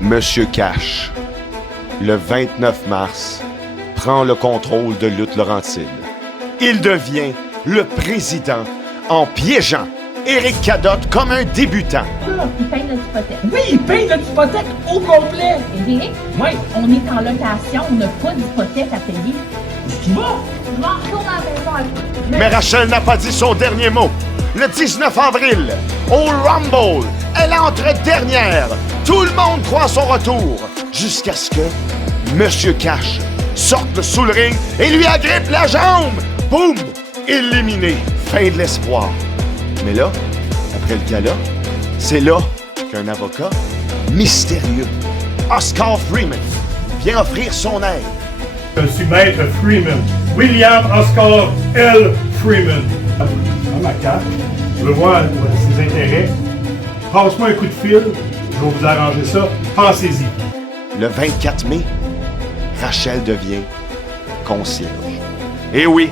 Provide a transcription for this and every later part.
Monsieur Cash, le 29 mars, prend le contrôle de Lutte Laurentide. Il devient le président en piégeant Éric Cadotte comme un débutant. Il paye notre hypothèque. Oui, il paye notre hypothèque au complet. Éric, Oui. on est en location, on n'a pas d'hypothèque à payer. Tu vas? Je m'en retourne à la maison avec toi. Mais Rachel n'a pas dit son dernier mot. Le 19 avril, au Rumble, elle entre dernière. Tout le monde croit son retour. Jusqu'à ce que Monsieur Cash sorte sous le ring et lui agrippe la jambe. Boum! Éliminé. Fin de l'espoir. Mais là, après le gala, c'est là qu'un avocat mystérieux, Oscar Freeman, vient offrir son aide. Je suis Maître Freeman, William Oscar L. Freeman. Dans ma carte, je veux voir ses intérêts. Passe-moi un coup de fil, je vais vous arranger ça. Pensez-y. Le 24 mai, Rachel devient concierge. Et oui,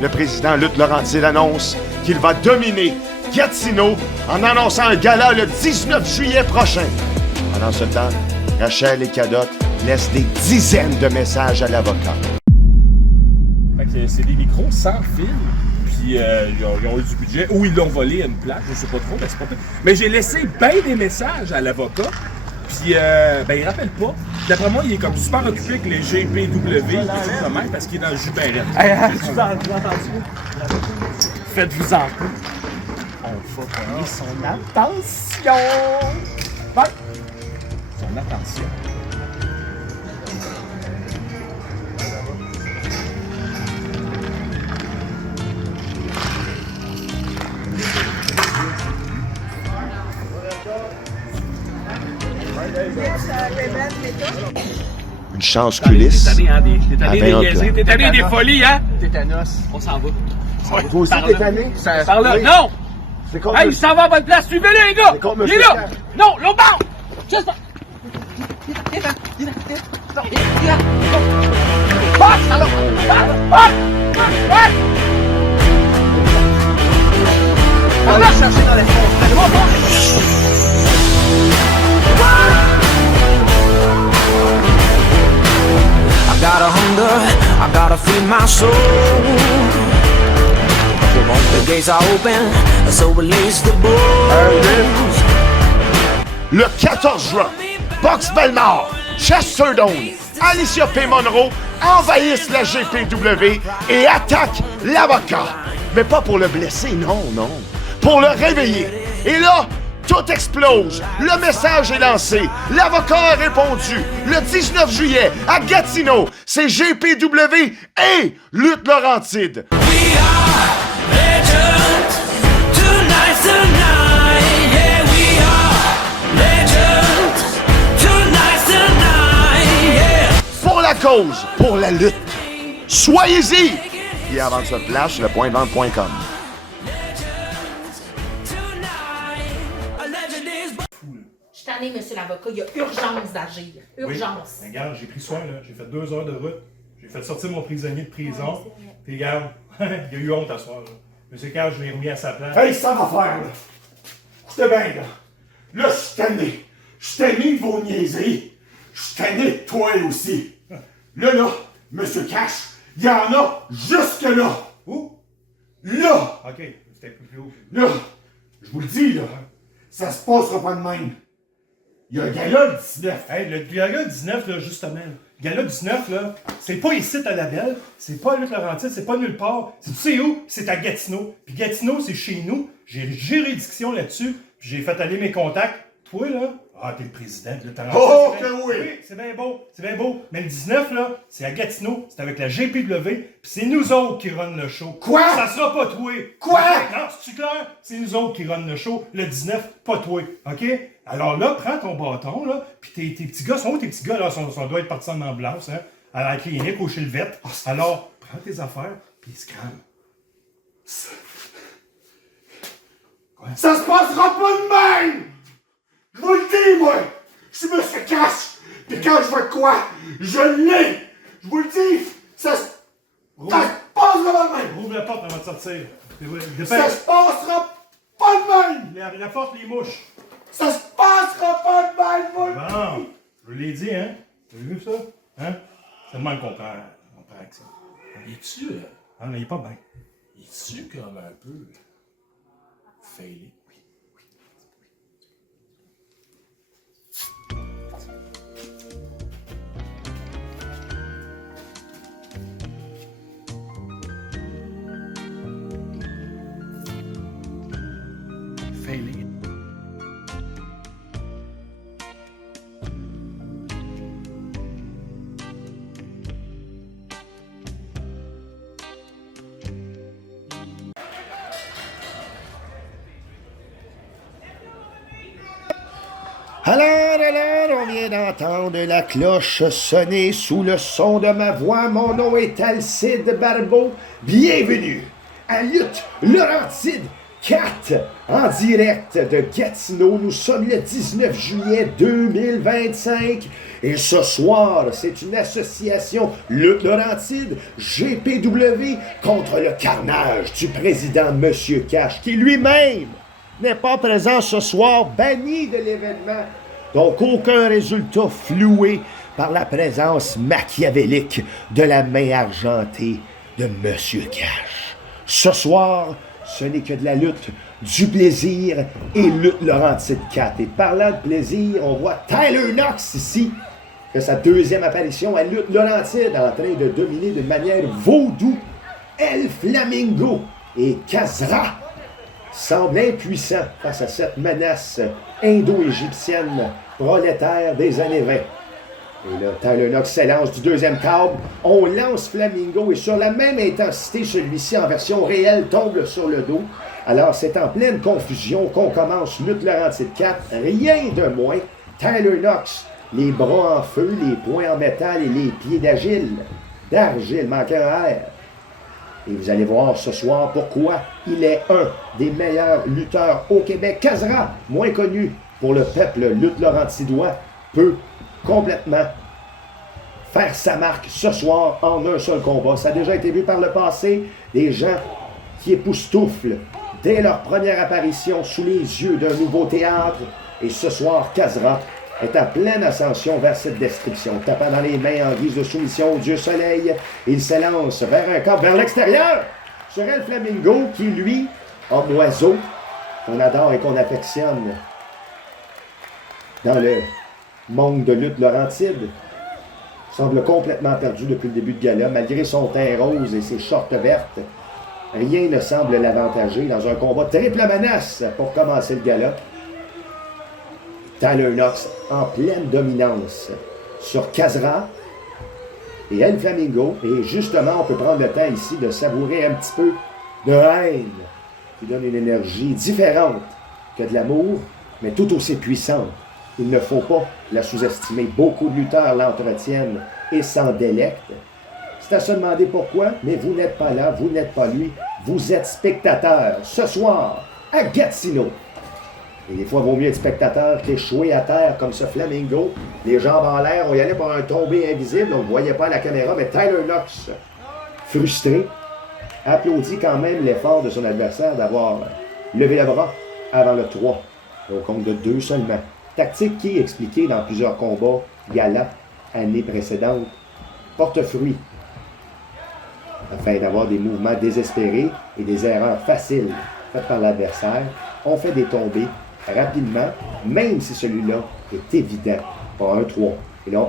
le président Lutte Laurentide annonce qu'il va dominer Gatineau en annonçant un gala le 19 juillet prochain. Pendant ce temps, Rachel et Cadotte laissent des dizaines de messages à l'avocat. Fait que c'est des micros sans fil, puis ils ont eu du budget, ou ils l'ont volé à une plaque, je sais pas trop, mais c'est pas tout. Mais j'ai laissé bien des messages à l'avocat, puis ben il rappelle pas. D'après moi, il est comme super occupé avec les GPW, parce qu'il est dans le jus ben raide. Je vous ai entendu. Faites-vous en peu. On va prendre son attention. Ouais. Son attention. Une chance culisse avait un plan. T'es tanné des folies, hein? Tétanos. On s'en va. Toi aussi, t'es tanné? Par là, Oui. non! C'est contre Hey, il s'en va à bonne place, suivez-le, les gars! contre Il est Monsieur là! Cash. Non, l'autre bord! Juste là! On va chercher dans les fonds. I got a hunger, I gotta feed my soul. The gates are open, so release the bulls. Le 14 juin, Box Belmore, Chester Dome, Alicia P. Monroe envahissent la GPW et attaquent l'avocat. Mais pas pour le blesser, non, non. Pour le réveiller. Et là, tout explose. Le message est lancé. L'avocat a répondu. Le 19 juillet, à Gatineau, c'est GPW et Lutte Laurentide. We are legends. Tonight's the night. Yeah, we are legends. Tonight's the night. Yeah. Pour la cause, pour la lutte. Soyez-y! Et avant de se flash, le pointvente.com. Je suis tannée, monsieur l'avocat. Il y a urgence d'agir. Urgence. Oui. Regarde, j'ai pris soin, là. J'ai fait 2 heures de route. J'ai fait sortir mon prisonnier de prison. Puis regarde, il a eu honte à soir, là. Monsieur Carl, je l'ai remis à sa place. Hey, ça va faire, là. Écoutez bien, là. Là, je suis tanné. Je suis tanné de vos niaiseries. Je suis tanné de toi aussi. Là, Monsieur Cash, il y en a jusque-là. Où? Là! Ok, c'était plus haut. Là! Je vous le dis, là. Ça se passera pas de même. Il y a un gala le 19. Hey, le gala 19, là, justement. Le gala 19, là, c'est pas ici à la Belle, c'est pas à Lutte Laurentide, c'est pas nulle part. Tu sais où? C'est à Gatineau. Puis Gatineau, c'est chez nous. J'ai juridiction là-dessus. Puis j'ai fait aller mes contacts. Toi, là, t'es le président de Lutte Laurentide. Oh, C'est bien- que oui! C'est bien beau, c'est bien beau. Mais le 19, là, c'est à Gatineau, c'est avec la GPW, puis c'est nous autres qui run le show. Quoi? Ça sera pas toi. Quoi? Non, c'est-tu clair? C'est nous autres qui run le show. Le 19, pas toi. OK? Alors là, prends ton bâton, là, puis tes petits gars, sont où tes petits gars, là? Sont doivent être partis en ambulance, hein? À la clinique, au chez le vet. Alors, prends tes affaires, puis scram. Ça se passera pas de même! Je vous le dis, moi! Je suis Monsieur Cash! Pis quand je veux de quoi, je l'ai! Je vous le dis! Ça se passera pas de même! Ouvre la porte, on va te sortir. Ça se passera pas de même! La porte, les mouches. Ça se passera pas de même, moi! Bon. l'ai dit, hein? T'as vu ça? Hein? C'est le même qu'on prend action. Es-tu... Ah, mais il est pas bien. Es-tu comme un peu... failé? Failé. Alors, on vient d'entendre la cloche sonner sous le son de ma voix. Mon nom est Alcide Barbeau. Bienvenue à Lutte Laurentide 4 en direct de Gatineau. Nous sommes le 19 juillet 2025 et ce soir, c'est une association Lutte Laurentide GPW contre le carnage du président Monsieur Cash qui lui-même n'est pas présent ce soir, banni de l'événement. Donc aucun résultat floué par la présence machiavélique de la main argentée de Monsieur Cash. Ce soir, ce n'est que de la lutte, du plaisir et Lutte Laurentide 4. Et parlant de plaisir, on voit Tyler Knox ici, que sa deuxième apparition à Lutte Laurentide, en train de dominer de manière vaudou. El Flamingo et Kazra semble impuissant face à cette menace indo-égyptienne prolétaire des années 20. Et là, Tyler Knox s'élance du deuxième câble, on lance Flamingo et sur la même intensité, celui-ci en version réelle tombe sur le dos. Alors c'est en pleine confusion qu'on commence Lutte Laurentide 4, rien de moins. Tyler Knox, les bras en feu, les poings en métal et les pieds d'argile, manquant un R. Et vous allez voir ce soir pourquoi il est un des meilleurs lutteurs au Québec. Kazra, moins connu pour le peuple lutte laurentidois, peut complètement faire sa marque ce soir en un seul combat. Ça a déjà été vu par le passé, des gens qui époustouflent dès leur première apparition sous les yeux d'un nouveau théâtre. Et ce soir, Kazra est en pleine ascension vers cette destruction. Tapant dans les mains en guise de soumission au dieu soleil, il s'élance vers un cap vers l'extérieur sur El Flamingo qui, lui, homme oiseau, qu'on adore et qu'on affectionne dans le monde de lutte laurentide, semble complètement perdu depuis le début de gala, malgré son teint rose et ses shorts vertes. Rien ne semble l'avantager dans un combat triple menace pour commencer le gala. Tyler Knox en pleine dominance sur Kazra et El Flamingo. Et justement, on peut prendre le temps ici de savourer un petit peu de haine qui donne une énergie différente que de l'amour, mais tout aussi puissante. Il ne faut pas la sous-estimer. Beaucoup de lutteurs l'entretiennent et s'en délectent. C'est à se demander pourquoi, mais vous n'êtes pas là, vous n'êtes pas lui. Vous êtes spectateur ce soir à Gatineau. Et des fois, il vaut mieux être spectateur qu'échouer à terre comme ce Flamingo. Les jambes en l'air, on y allait pour un tombé invisible, on ne voyait pas à la caméra, mais Tyler Knox, frustré, applaudit quand même l'effort de son adversaire d'avoir levé le bras avant le 3, au compte de 2 seulement. Tactique qui, expliquée dans plusieurs combats, gala, années précédentes, porte fruit, afin d'avoir des mouvements désespérés et des erreurs faciles faites par l'adversaire. On fait des tombées rapidement, même si celui-là est évident. Pas un 3. Et là,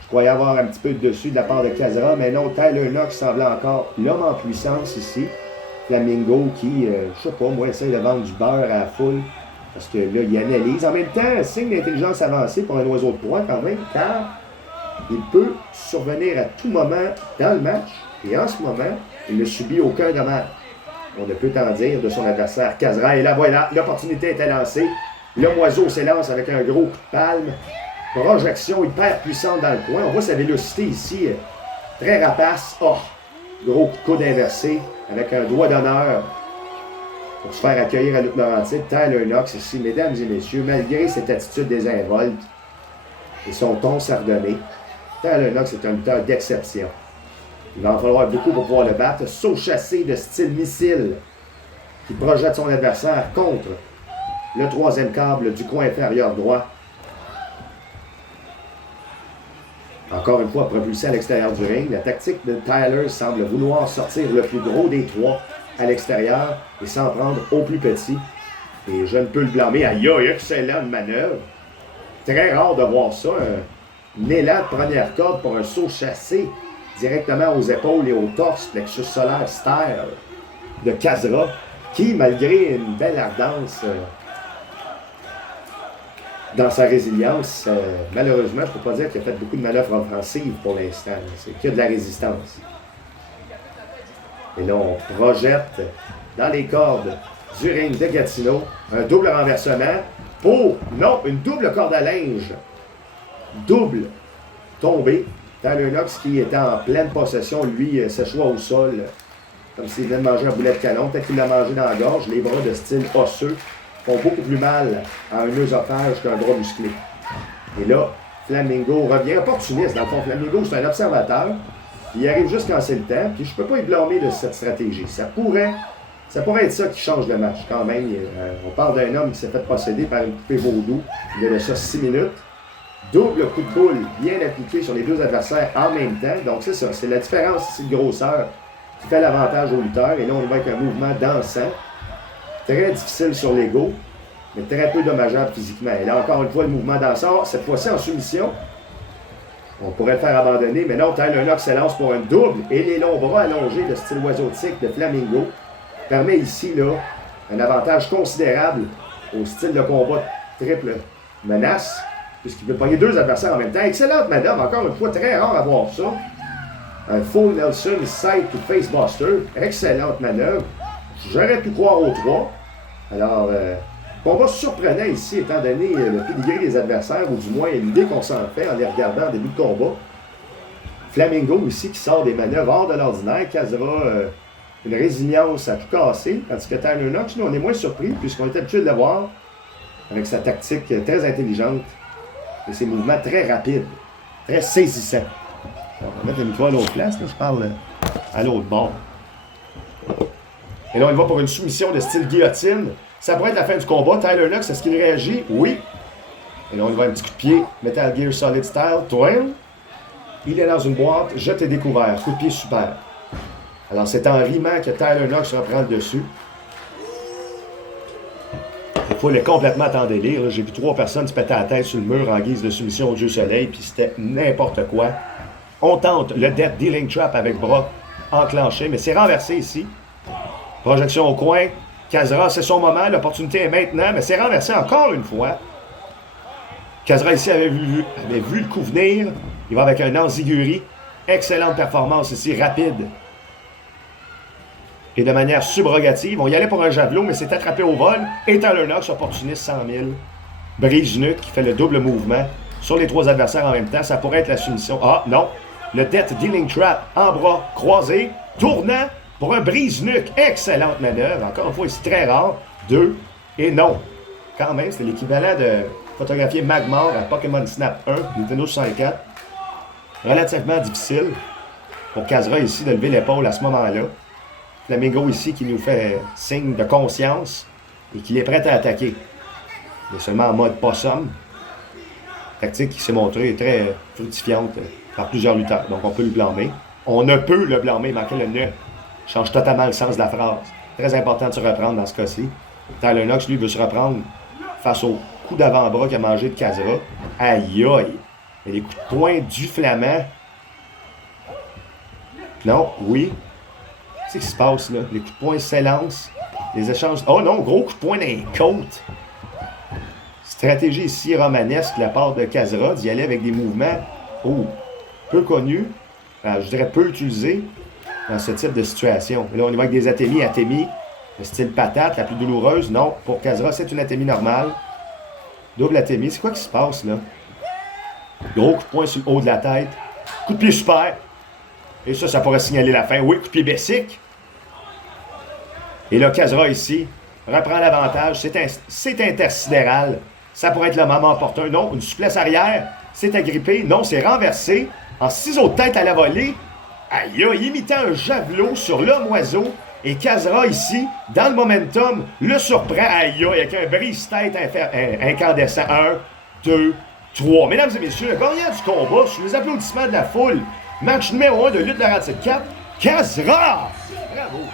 je croyais avoir un petit peu de dessus de la part de Kazra, mais non, Tyler Knox semblait encore l'homme en puissance ici. Flamingo qui, je sais pas, moi, essaie de vendre du beurre à la foule, parce que là, il analyse. En même temps, signe d'intelligence avancée pour un oiseau de proie quand même, car il peut survenir à tout moment dans le match, et en ce moment, il ne subit aucun dommage. On ne peut en dire de son adversaire Kazra. Et là, voilà, l'opportunité était lancée. Le oiseau s'élance avec un gros coup de palme. Projection hyper puissante dans le coin. On voit sa vélocité ici, très rapace. Gros coup de coude inversé avec un doigt d'honneur pour se faire accueillir à Lutte Laurentide. Tyler Knox ici, mesdames et messieurs, malgré cette attitude désinvolte et son ton sardonné, Tyler Knox est un lutteur d'exception. Il va en falloir beaucoup pour pouvoir le battre. Saut chassé de style missile qui projette son adversaire contre le 3e câble du coin inférieur droit. Encore une fois, propulsé à l'extérieur du ring. La tactique de Tyler semble vouloir sortir le plus gros des trois à l'extérieur et s'en prendre au plus petit. Et je ne peux le blâmer. Aïe, excellente manœuvre. Très rare de voir ça. Un élan de première corde pour un saut chassé directement aux épaules et au torse, plexus solaire style de Kazra, qui, malgré une belle ardence dans sa résilience, malheureusement, je ne peux pas dire qu'il a fait beaucoup de manœuvres offensives pour l'instant. C'est que de la résistance. Et là, on projette dans les cordes du ring de Gatineau un double renversement pour, non, une double corde à linge. Double tombée. Tyler Knox qui était en pleine possession, lui, s'échoua au sol, comme s'il venait de manger un boulet de canon. Peut-être qu'il l'a mangé dans la gorge. Les bras de style osseux font beaucoup plus mal à un œsophage qu'un bras musclé. Et là, Flamingo revient opportuniste. Dans le fond, Flamingo, c'est un observateur. Il arrive juste quand c'est le temps. Puis je ne peux pas y blâmer de cette stratégie. Ça pourrait être ça qui change le match. Quand même, on parle d'un homme qui s'est fait posséder par une poupée vaudou. Il y a de ça 6 minutes. Double coup de boule bien appliqué sur les deux adversaires en même temps. Donc c'est ça, c'est la différence ici de grosseur qui fait l'avantage au lutteur. Et là, on va avec un mouvement dansant. Très difficile sur l'ego, mais très peu dommageable physiquement. Et là, encore une fois, le mouvement dansant, cette fois-ci en soumission. On pourrait le faire abandonner, mais non, Tyler Knox s'élance pour un double. Et les longs bras allongés de style oiseau-tique de Flamingo permet ici là, un avantage considérable au style de combat triple menace, puisqu'il peut pogner deux adversaires en même temps. Excellente manœuvre, encore une fois, très rare à voir ça. Un full Nelson side to face buster. Excellente manœuvre. J'aurais pu croire aux trois. Alors, combat surprenant ici, étant donné le pédigré des adversaires, ou du moins l'idée qu'on s'en fait en les regardant en début de combat. Flamingo ici qui sort des manœuvres hors de l'ordinaire. Kazra, une résilience à tout casser. Tandis que Tyler Knox, nous, on est moins surpris, puisqu'on est habitué de le voir avec sa tactique très intelligente et ses mouvements très rapides, très saisissants. On va mettre le micro à l'autre place, là, je parle à l'autre bord. Et là, on va pour une soumission de style guillotine. Ça pourrait être la fin du combat. Tyler Knox, est-ce qu'il réagit? Oui. Et là, on y va un petit coup de pied. Metal Gear Solid Style. Twin. Il est dans une boîte. Je t'ai découvert. Coup de pied super. Alors, c'est en rimant que Tyler Knox reprend le dessus. Des fois, il est complètement en délire. J'ai vu 3 personnes se péter la tête sur le mur en guise de soumission au Dieu Soleil, puis c'était n'importe quoi. On tente le Death Dealing Trap avec bras enclenché, mais c'est renversé ici. Projection au coin. Kazra, c'est son moment. L'opportunité est maintenant, mais c'est renversé encore une fois. Kazra ici avait vu le coup venir. Il va avec un enziguri. Excellente performance ici, rapide. Et de manière subrogative, on y allait pour un javelot, mais c'est attrapé au vol. Et Tyler Knox, opportuniste 100 000. Brise-nuque qui fait le double mouvement sur les 3 adversaires en même temps. Ça pourrait être la soumission. Ah, non. Le Death Dealing Trap en bras croisés, tournant pour un brise-nuque. Excellente manœuvre. Encore une fois, c'est très rare. 2 et non. Quand même, c'est l'équivalent de photographier Magmar à Pokémon Snap 1, Nintendo 64. Relativement difficile pour Kazra ici de lever l'épaule à ce moment-là. Flamingo ici qui nous fait signe de conscience et qu'il est prêt à attaquer. Il est seulement en mode possum. Tactique qui s'est montrée très fructifiante par plusieurs lutteurs. Donc on peut le blâmer. On ne peut le blâmer, manquer le ne change totalement le sens de la phrase. Très important de se reprendre dans ce cas-ci. Tyler Knox, lui, veut se reprendre face au coup d'avant-bras qu'il a mangé de Kazra. Aïe aïe! Et les coups de poing du Flamand. Non, oui. Qu'est-ce qui se passe là? Les coups de poing s'élancent. Les échanges. Oh non, gros coup de poing dans les côtes. Stratégie ici romanesque de la part de Kazra d'y aller avec des mouvements peu connus, je dirais peu utilisés dans ce type de situation. Et là, on y va avec des atémies. Atémie, le style patate, la plus douloureuse. Non, pour Kazra, c'est une atémie normale. Double atémie. C'est quoi qui se passe là? Gros coup de poing sur le haut de la tête. Coup de pied super. Et ça pourrait signaler la fin. Oui, coup de pied basic. Et là, Kazra ici reprend l'avantage. C'est intersidéral. Ça pourrait être le moment opportun. Non, une souplesse arrière. C'est agrippé. Non, c'est renversé. En ciseaux de tête à la volée. Aïe, imitant un javelot sur l'homme oiseau. Et Kazra ici, dans le momentum, le surprend. Aïe, avec un brise-tête incandescent. 1, 2, 3. Mesdames et messieurs, le gagnant du combat, sous les applaudissements de la foule, match numéro 1 de lutte Laurentide 4, Kazra! Bravo!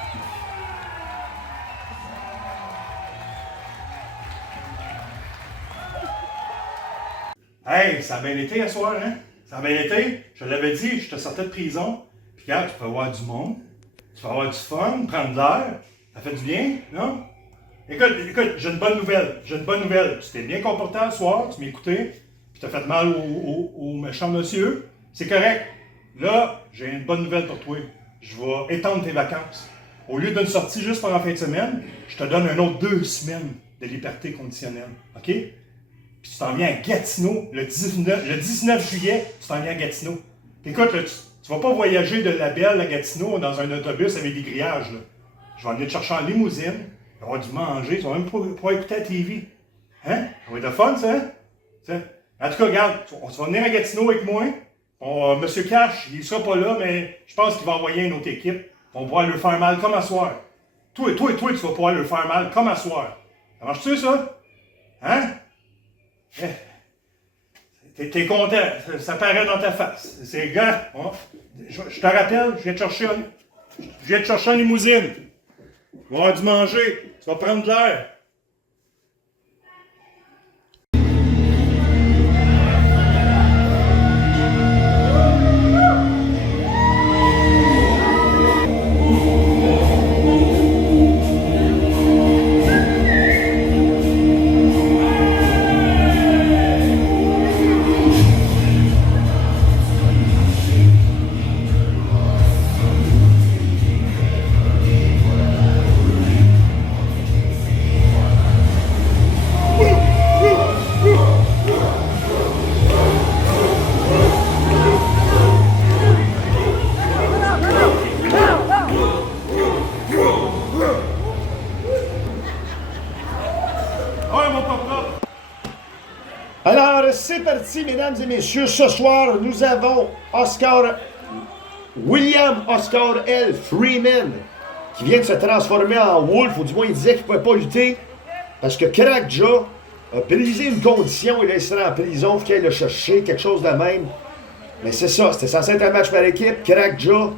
Hey, ça a bien été ce soir, hein? Ça a bien été. Je l'avais dit, je te sortais de prison. Puis regarde, tu peux avoir du monde. Tu peux avoir du fun, prendre de l'air. Ça fait du bien, non? Écoute, j'ai une bonne nouvelle. J'ai une bonne nouvelle. Tu t'es bien comporté ce soir, tu m'as écouté, puis t'as fait mal au méchant monsieur. C'est correct. Là, j'ai une bonne nouvelle pour toi. Je vais étendre tes vacances. Au lieu d'une sortie juste pendant la fin de semaine, je te donne un autre 2 semaines de liberté conditionnelle. OK? Puis tu t'en viens à Gatineau le 19 juillet, tu t'en viens à Gatineau. Écoute, là, tu vas pas voyager de la Belle à Gatineau dans un autobus avec des grillages. Là. Je vais venir te chercher en limousine, tu vas avoir du manger, tu vas même pouvoir écouter la TV. Hein? Ça va être de fun, ça? En tout cas, regarde, tu vas venir à Gatineau avec moi. Monsieur Cash, il sera pas là, mais je pense qu'il va envoyer une autre équipe. On va pouvoir lui faire mal comme à soir. Toi, tu vas pouvoir lui faire mal comme à soir. Ça marche-tu, ça? Hein? T'es content, ça paraît dans ta face. C'est gars, je te rappelle, je viens te chercher en limousine. Tu vas avoir du manger, tu vas prendre de l'air. Alors, c'est parti, mesdames et messieurs. Ce soir, nous avons William Oscar L. Freeman, qui vient de se transformer en Wolf, ou du moins il disait qu'il ne pouvait pas lutter, parce que Crackja a brisé une condition, il sera en prison, il faut qu'il aille le chercher, quelque chose de même. Mais c'est ça, c'était censé être un match par équipe. Crackja,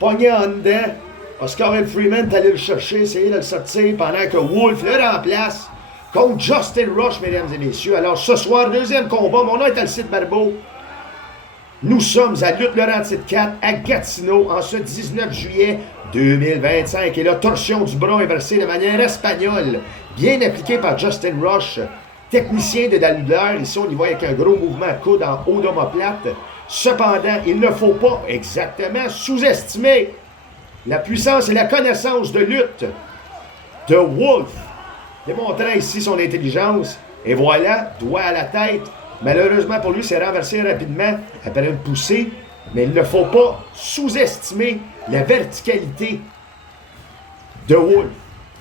pogné en dedans, Oscar L. Freeman est allé le chercher, essayer de le sortir, pendant que Wolf le remplace contre Justin Rush, mesdames et messieurs. Alors, ce soir, deuxième combat. Mon nom est Alcide Barbeau. Nous sommes à Lutte Laurentide 4 à Gatineau en ce 19 juillet 2025. Et la torsion du bras est versée de manière espagnole, bien appliquée par Justin Rush, technicien de la douleur. Ici, on y voit avec un gros mouvement coude en haut d'omoplate. Cependant, il ne faut pas exactement sous-estimer la puissance et la connaissance de lutte de Wolf, démontrant ici son intelligence. Et voilà, doigt à la tête. Malheureusement pour lui, c'est renversé rapidement après une poussée. Mais il ne faut pas sous-estimer la verticalité de Wolf.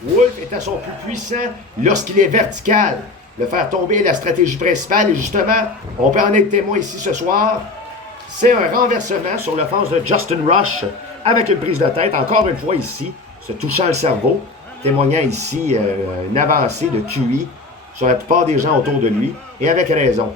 Wolf est à son plus puissant lorsqu'il est vertical. Le faire tomber est la stratégie principale. Et justement, on peut en être témoin ici ce soir. C'est un renversement sur l'offense de Justin Rush avec une prise de tête, encore une fois ici, se touchant le cerveau, témoignant ici une avancée de QI sur la plupart des gens autour de lui, et avec raison.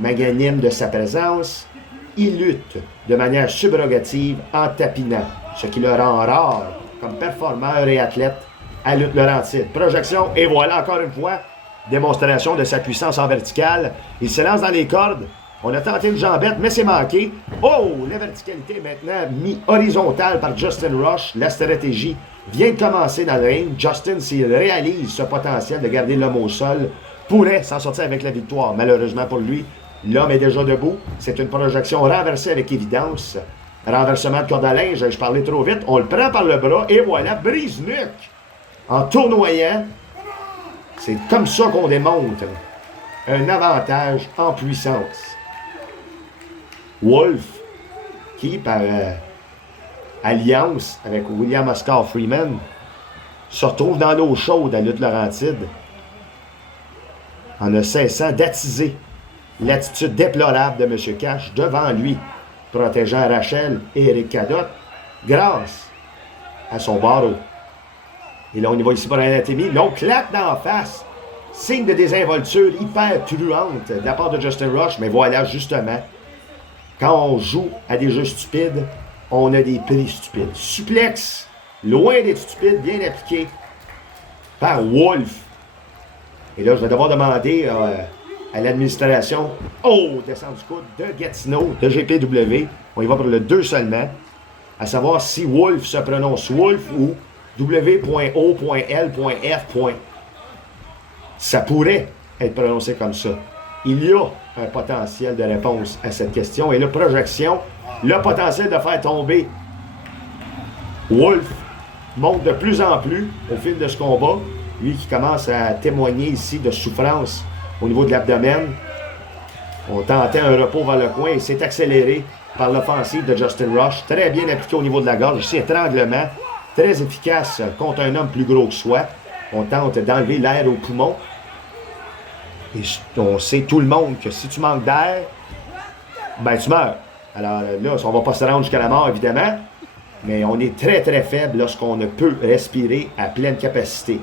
Magnanime de sa présence, il lutte de manière subrogative en tapinant, ce qui le rend rare comme performeur et athlète à Lutte Laurentide. Projection, et voilà encore une fois, démonstration de sa puissance en verticale. Il se lance dans les cordes. On a tenté une jambette, mais c'est manqué. Oh, la verticalité est maintenant mise horizontale par Justin Rush. La stratégie vient de commencer dans le ring. Justin, s'il réalise ce potentiel de garder l'homme au sol, pourrait s'en sortir avec la victoire. Malheureusement pour lui, l'homme est déjà debout. C'est une projection renversée avec évidence. Renversement de corde à linge, je parlais trop vite. On le prend par le bras et voilà, brise-nuque. En tournoyant, c'est comme ça qu'on démontre un avantage en puissance. Wolf, qui par alliance avec William Oscar Freeman, se retrouve dans l'eau chaude à Lutte Laurentide en ne cessant d'attiser l'attitude déplorable de M. Cash devant lui, protégeant Rachel et Eric Cadotte grâce à son barreau. Et là, on y va ici pour l'anatomie. L'autre claque d'en face. Signe de désinvolture hyper truante de la part de Justin Rush, mais voilà, justement, quand on joue à des jeux stupides, on a des prix stupides. Suplex, loin d'être stupide, bien appliqué par Wolf. Et là, je vais devoir demander à l'administration, descend du coude de Gatineau, de GPW, on y va pour le 2 seulement, à savoir si Wolf se prononce Wolf ou W.O.L.F. Ça pourrait être prononcé comme ça. Il y a un potentiel de réponse à cette question. Et la projection, le potentiel de faire tomber Wolf monte de plus en plus au fil de ce combat. Lui qui commence à témoigner ici de souffrance au niveau de l'abdomen. On tentait un repos vers le coin et s'est accéléré par l'offensive de Justin Rush. Très bien appliqué au niveau de la gorge. Ici, étranglement. Très efficace contre un homme plus gros que soi. On tente d'enlever l'air aux poumons. Et on sait tout le monde que si tu manques d'air, ben tu meurs. Alors là, on va pas se rendre jusqu'à la mort, évidemment, mais on est très très faible lorsqu'on ne peut respirer à pleine capacité.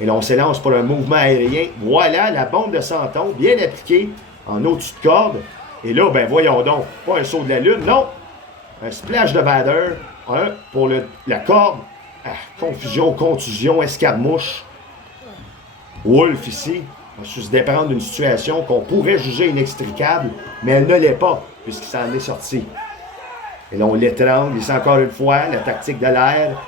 Et là, on s'élance pour un mouvement aérien. Voilà, la bombe de senton, bien appliquée, en au-dessus de corde. Et là, ben voyons donc, pas un saut de la lune, non! Un splash de Vader, pour la corde. Confusion, contusion, escarmouche. Wolf ici a su se déprendre d'une situation qu'on pourrait juger inextricable, mais elle ne l'est pas, puisqu'il s'en est sorti. Et là, on l'étrangle, ici encore une fois, la tactique de l'air.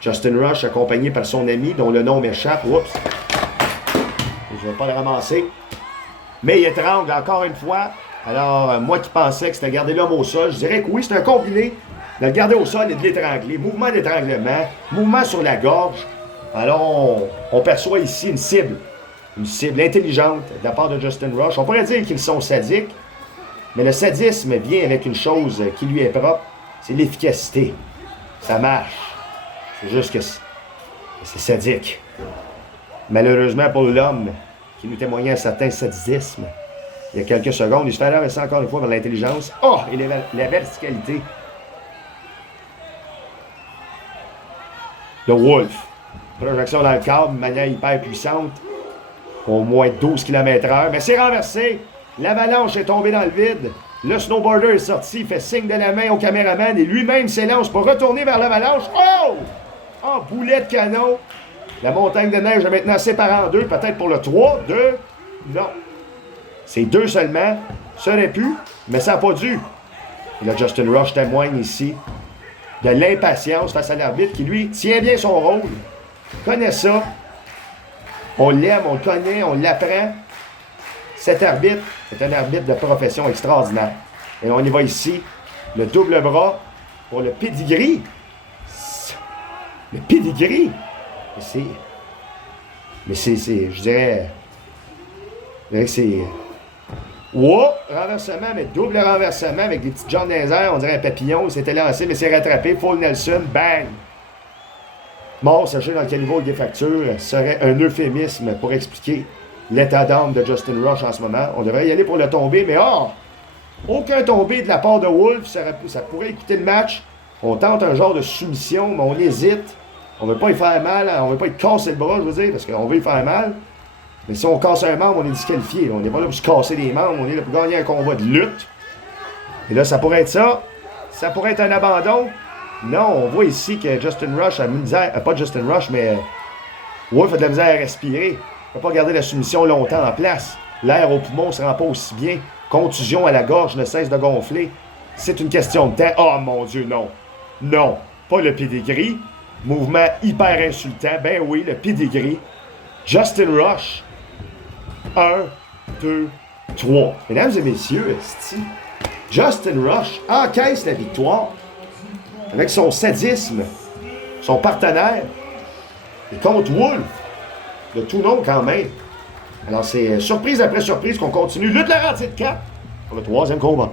Justin Rush, accompagné par son ami, dont le nom m'échappe. Oups! Je ne vais pas le ramasser. Mais il étrangle encore une fois. Alors, moi qui pensais que c'était garder l'homme au sol, je dirais que oui, c'est un combiné de le garder au sol et de l'étrangler. Mouvement d'étranglement, mouvement sur la gorge. Alors, on perçoit ici une cible intelligente de la part de Justin Rush. On pourrait dire qu'ils sont sadiques, mais le sadisme vient avec une chose qui lui est propre, c'est l'efficacité. Ça marche. C'est juste que c'est sadique. Malheureusement pour l'homme qui nous témoignait un certain sadisme, il y a quelques secondes, il se fait avancer encore une fois vers l'intelligence. Et la verticalité. Le Wolf. Projection dans le câble, manière hyper puissante. Au moins 12 km/h. Mais c'est renversé. L'avalanche est tombée dans le vide. Le snowboarder est sorti, fait signe de la main au caméraman et lui-même s'élance pour retourner vers l'avalanche. Boulet de canon. La montagne de neige est maintenant séparée en deux, peut-être pour le 3, 2. Non. C'est 2 seulement. Ça aurait pu, mais ça n'a pas dû. Et là, Justin Rush témoigne ici de l'impatience face à l'arbitre qui, lui, tient bien son rôle. Connaît ça. On l'aime, on le connaît, on l'apprend. Cet arbitre est un arbitre de profession extraordinaire. Et on y va ici. Le double bras pour le pedigree. Le pedigree. Mais c'est, je dirais que c'est... renversement, mais double renversement avec des petites jambes dans les airs. On dirait un papillon. Il s'était lancé, mais c'est rattrapé. Full Nelson, bang! Mort, sachez dans quel niveau de défracture serait un euphémisme pour expliquer l'état d'âme de Justin Rush en ce moment. On devrait y aller pour le tomber, mais aucun tombé de la part de Wolf. Ça pourrait écouter le match. On tente un genre de soumission, mais on hésite. On veut pas y faire mal, on veut pas y casser le bras, je veux dire, parce qu'on veut y faire mal. Mais si on casse un membre, on est disqualifié. On n'est pas là pour se casser les membres, on est là pour gagner un combat de lutte. Et là, ça pourrait être ça. Ça pourrait être un abandon. Non, on voit ici que Justin Rush a mis misère. Pas Justin Rush, mais Wolf a de la misère à respirer. Il ne peut pas garder la soumission longtemps en place. L'air au poumon ne se rend pas aussi bien. Contusion à la gorge ne cesse de gonfler. C'est une question de temps. Oh mon Dieu, non. Non, pas le pedigree. Mouvement hyper insultant. Ben oui, le pedigree. Justin Rush. 1, 2, 3. Mesdames et messieurs, Justin Rush encaisse la victoire avec son sadisme, son partenaire, et contre Wolf, de tout nom quand même. Alors c'est surprise après surprise qu'on continue. Lutte Laurentide 4 pour le 3e combat.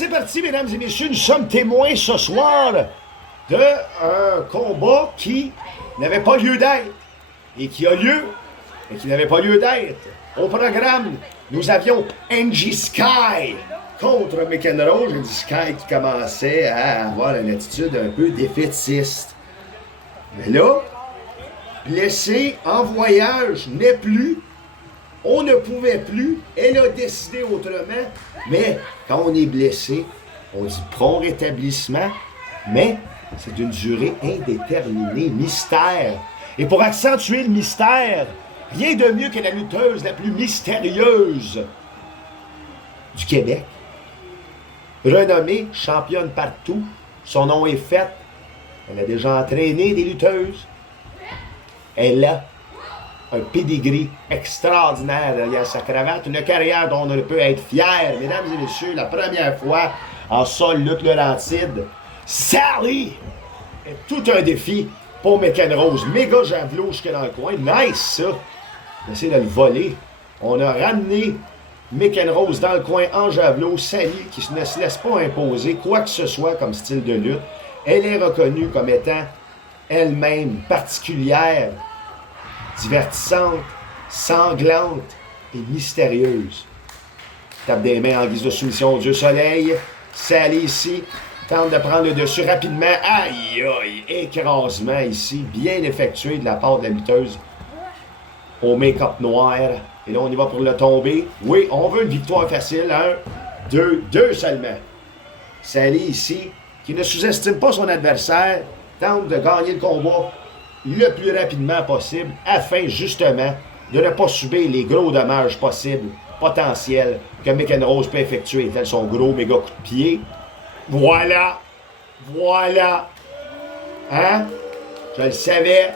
c'est parti, mesdames et messieurs. Nous sommes témoins ce soir d'un combat qui n'avait pas lieu d'être et qui a lieu et qui n'avait pas lieu d'être. Au programme, nous avions Angie Sky contre McEnroe. Angie Sky qui commençait à avoir une attitude un peu défaitiste. Mais là, blessé en voyage n'est plus. On ne pouvait plus. Elle a décidé autrement. Mais quand on est blessé, on dit prompt rétablissement. Mais c'est d'une durée indéterminée. Mystère. Et pour accentuer le mystère, rien de mieux que la lutteuse la plus mystérieuse du Québec. Renommée, championne partout. Son nom est fait. Elle a déjà entraîné des lutteuses. Elle a un pedigree extraordinaire derrière sa cravate, une carrière dont on ne peut être fier. Mesdames et messieurs, la première fois en sol lutte Laurentide, Sally est tout un défi pour McEnroe. Méga javelot jusque dans le coin. Nice, ça! On essaie de le voler. On a ramené McEnroe dans le coin en javelot. Sally qui ne se laisse pas imposer quoi que ce soit comme style de lutte. Elle est reconnue comme étant elle-même particulière, divertissante, sanglante et mystérieuse. Tape des mains en guise de soumission au Dieu Soleil. Sally ici tente de prendre le dessus rapidement. Aïe aïe, écrasement ici, bien effectué de la part de la lutteuse au make-up noir. Et là, on y va pour le tomber. Oui, on veut une victoire facile. 1, 2, 2 seulement. Sally ici, qui ne sous-estime pas son adversaire, tente de gagner le combat le plus rapidement possible afin justement de ne pas subir les gros dommages possibles, potentiels, que McEnroe peut effectuer, tel son gros méga coup de pied. Voilà! Voilà! Hein? Je le savais.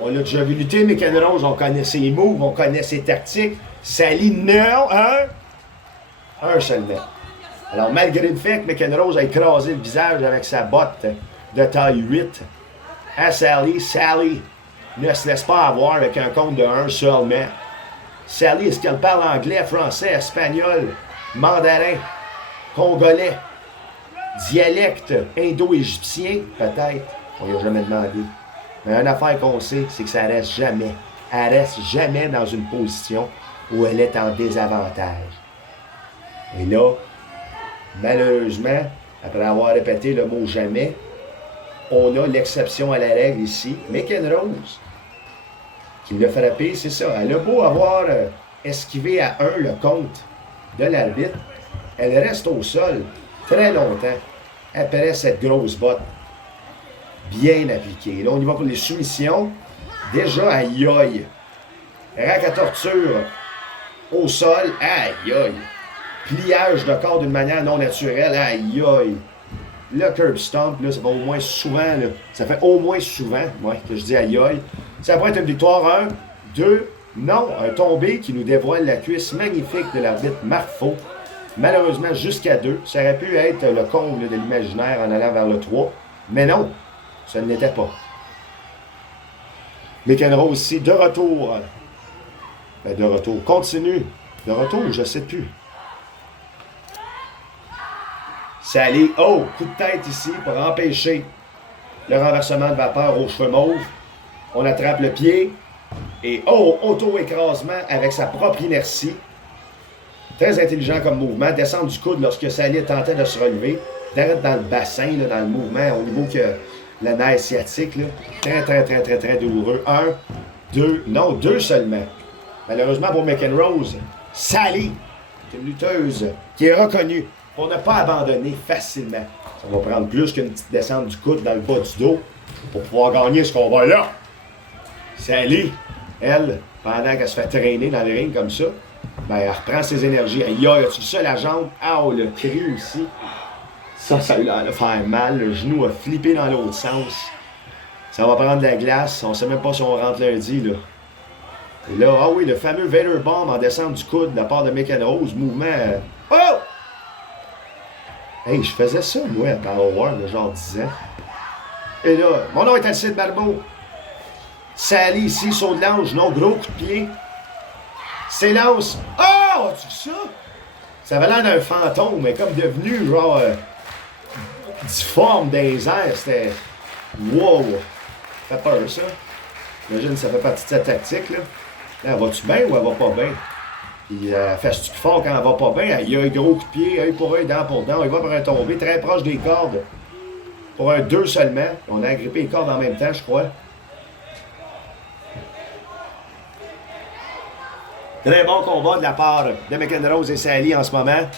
On l'a déjà vu lutter, McEnroe, on connaît ses moves, on connaît ses tactiques. Sally, non! Un seulement. Alors, malgré le fait que McEnroe a écrasé le visage avec sa botte de taille 8, à Sally ne se laisse pas avoir avec un compte de 1 seulement. Sally, est-ce qu'elle parle anglais, français, espagnol, mandarin, congolais, dialecte indo-égyptien? Peut-être. On lui a jamais demandé. Mais une affaire qu'on sait, c'est que ça reste jamais. Elle reste jamais dans une position où elle est en désavantage. Et là, malheureusement, après avoir répété le mot jamais, on a l'exception à la règle ici. McEnroe, qui l'a frappé, c'est ça. Elle a beau avoir esquivé à 1 le compte de l'arbitre, elle reste au sol très longtemps après cette grosse botte bien appliquée. Là, on y va pour les soumissions. Déjà, aïe aïe. Rack à torture au sol, aïe aïe. Pliage de corps d'une manière non naturelle, aïe aïe. Le curb stomp, là, ça fait au moins souvent, là. Ça fait au moins souvent, ouais, que je dis aïe aïe. Ça pourrait être une victoire, 1, 2, non, un tombé qui nous dévoile la cuisse magnifique de l'arbitre Marc Faux. Malheureusement, jusqu'à 2. Ça aurait pu être le comble de l'imaginaire en allant vers le 3. Mais non, ça ne l'était pas. McEnroe aussi, de retour. De retour, continue. De retour, je ne sais plus. Sally, oh, coup de tête ici pour empêcher le renversement de vapeur aux cheveux mauves. On attrape le pied et oh, auto-écrasement avec sa propre inertie. Très intelligent comme mouvement. Descendre du coude lorsque Sally tentait de se relever. D'arrêter dans le bassin, là, dans le mouvement, au niveau que la nerf sciatique. Là. Très douloureux. 1, 2, non, 2 seulement. Malheureusement pour McEnroe, Sally, c'est une lutteuse qui est reconnue pour ne pas abandonner facilement. Ça va prendre plus qu'une petite descente du coude dans le bas du dos pour pouvoir gagner ce combat-là. Sally, elle, pendant qu'elle se fait traîner dans le ring comme ça, ben, elle reprend ses énergies. Aïe, as-tu vu ça, la jambe? Ah, oh, le cru aussi. Ça a eu l'air de faire mal. Le genou a flippé dans l'autre sens. Ça va prendre de la glace. On sait même pas si on rentre lundi, là. Et là, ah oui, le fameux Vader Bomb en descente du coude de la part de McEnroe, mouvement... Oh! Hey, je faisais ça, moi, à Power War, il y a genre 10 ans. Et là, mon nom est Alcide Barbeau. Sally ici, saut de l'ange, non, gros coup de pied. S'élance. Oh, as-tu vu ça? Ça avait l'air d'un fantôme, mais comme devenu, genre, difforme dans les airs. C'était... Wow! Ça fait peur, ça. J'imagine que ça fait partie de sa tactique, là. Là, elle va-tu bien ou elle va pas bien? Puis, fait-tu plus fort quand elle va pas bien? Il y a un gros coup de pied, œil pour œil, dent pour dent. Il va pour un tombé, très proche des cordes. Pour un 2 seulement. On a agrippé les cordes en même temps, je crois. Très bon combat de la part de McEnroe et Sally en ce moment.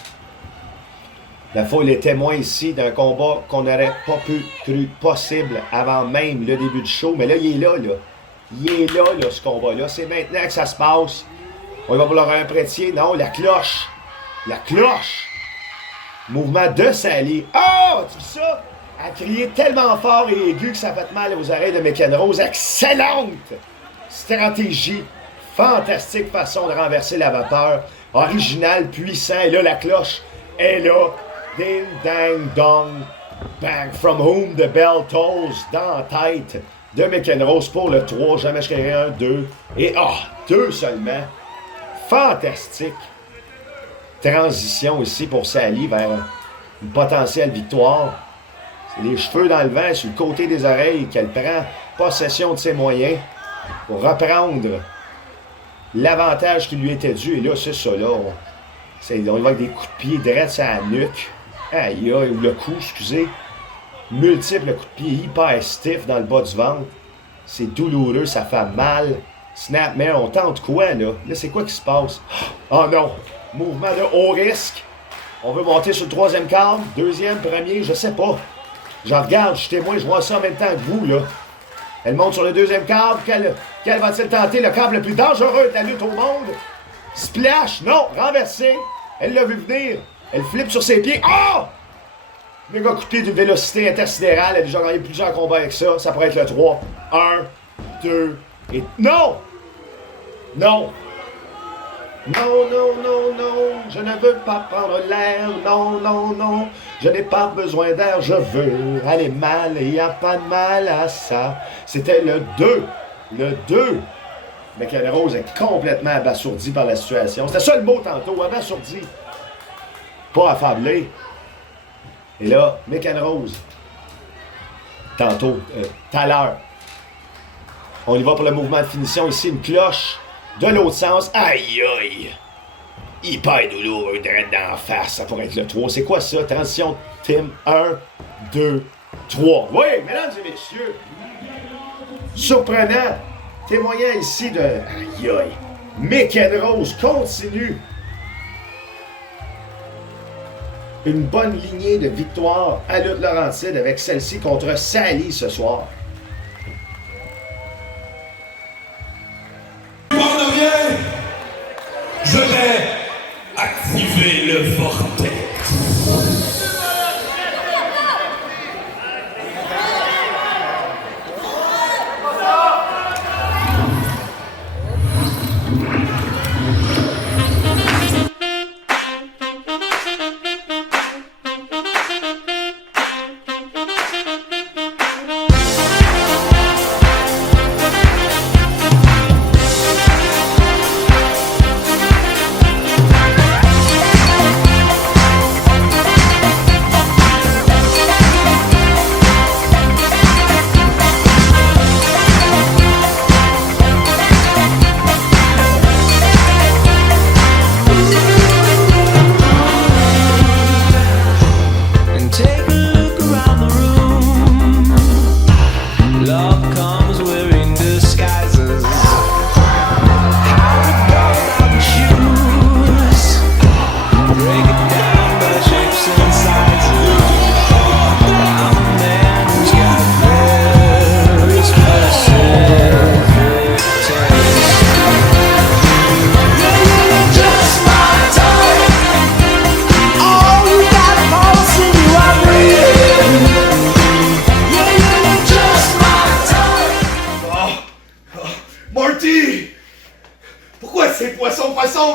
La foule est témoin ici d'un combat qu'on n'aurait pas pu cru possible avant même le début du show. Mais là, il est là, là. Il est là, là, ce combat-là. C'est maintenant que ça se passe. On va vouloir un prêtier. Non, la cloche. La cloche. Mouvement de Sally. Oh, tu vois ça? Elle crié tellement fort et aigu que ça fait mal aux oreilles de McEnroe. Excellente stratégie. Fantastique façon de renverser la vapeur. Original, puissant. Et là, la cloche est là. Ding, dang, dong. Bang. From whom the bell tolls. Dans la tête de McEnroe pour le 3. Jamais je créerai un 2. Et 2 seulement. Fantastique. Transition ici pour Sally vers une potentielle victoire. C'est les cheveux dans le vent sur le côté des oreilles qu'elle prend possession de ses moyens pour reprendre l'avantage qui lui était dû. Et là, c'est ça, là. On y va avec des coups de pied direct sur la nuque. Aïe, aïe, ou le cou, excusez. Multiples coups de pied hyper stiff dans le bas du ventre. C'est douloureux, ça fait mal. Snapmare, on tente quoi, là? Là, c'est quoi qui se passe? Oh non! Mouvement de haut risque. On veut monter sur le 3e câble. 2e, 1er, je sais pas. Je regarde, je suis témoin, je vois ça en même temps que vous, là. Elle monte sur le 2e câble. Quel va-t-il tenter? Le câble le plus dangereux de la lutte au monde. Splash! Non! Renversé! Elle l'a vu venir. Elle flippe sur ses pieds. Oh! Méga coup de pied d'une vélocité intersidérale. Elle a déjà gagné plusieurs combats avec ça. Ça pourrait être le 3. 1, 2, et... Non! Non! Non, non, non, non, je ne veux pas prendre l'air, non, non, non, je n'ai pas besoin d'air, je veux aller mal, et il n'y a pas de mal à ça. C'était le 2, le 2. McEnroe est complètement abasourdi par la situation. C'était ça le mot tantôt, abasourdi. Pas affablé. Et là, McEnroe, tantôt, tout à l'heure, on y va pour le mouvement de finition ici, une cloche. De l'autre sens, aïe aïe! Hyper douloureux, direct dans la face, ça pourrait être le 3. C'est quoi ça? Transition, Tim, 1, 2, 3. Oui, mesdames et messieurs, surprenant, témoignant ici de... Aïe aïe! McEnroe continue. Une bonne lignée de victoires à Lutte Laurentide avec celle-ci contre Sally ce soir. Je vais activer le vortex.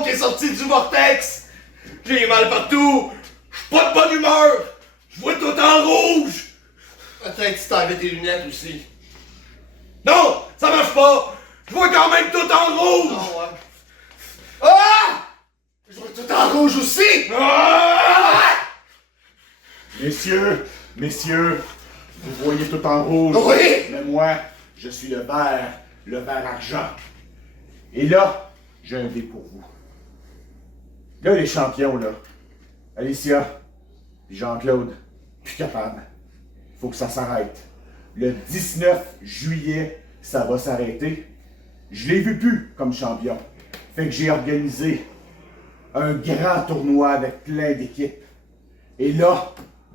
qui est sorti du vortex. J'ai mal partout. J'suis pas de bonne humeur. Je vois tout en rouge. Peut-être si t'avais tes lunettes aussi. Non, ça marche pas. Je vois quand même tout en rouge. Ah ouais. Ah! Je vois Tout en rouge aussi! Messieurs, vous voyez tout en rouge. Oui! Mais moi, je suis le vert argent. Et là, j'ai un dé pour vous. Là, les champions, là, Alicia, puis Jean-Claude, plus capable. Faut que ça s'arrête. Le 19 juillet, ça va s'arrêter. Je l'ai vu plus comme champion. Fait que j'ai organisé un grand tournoi avec plein d'équipes. Et là,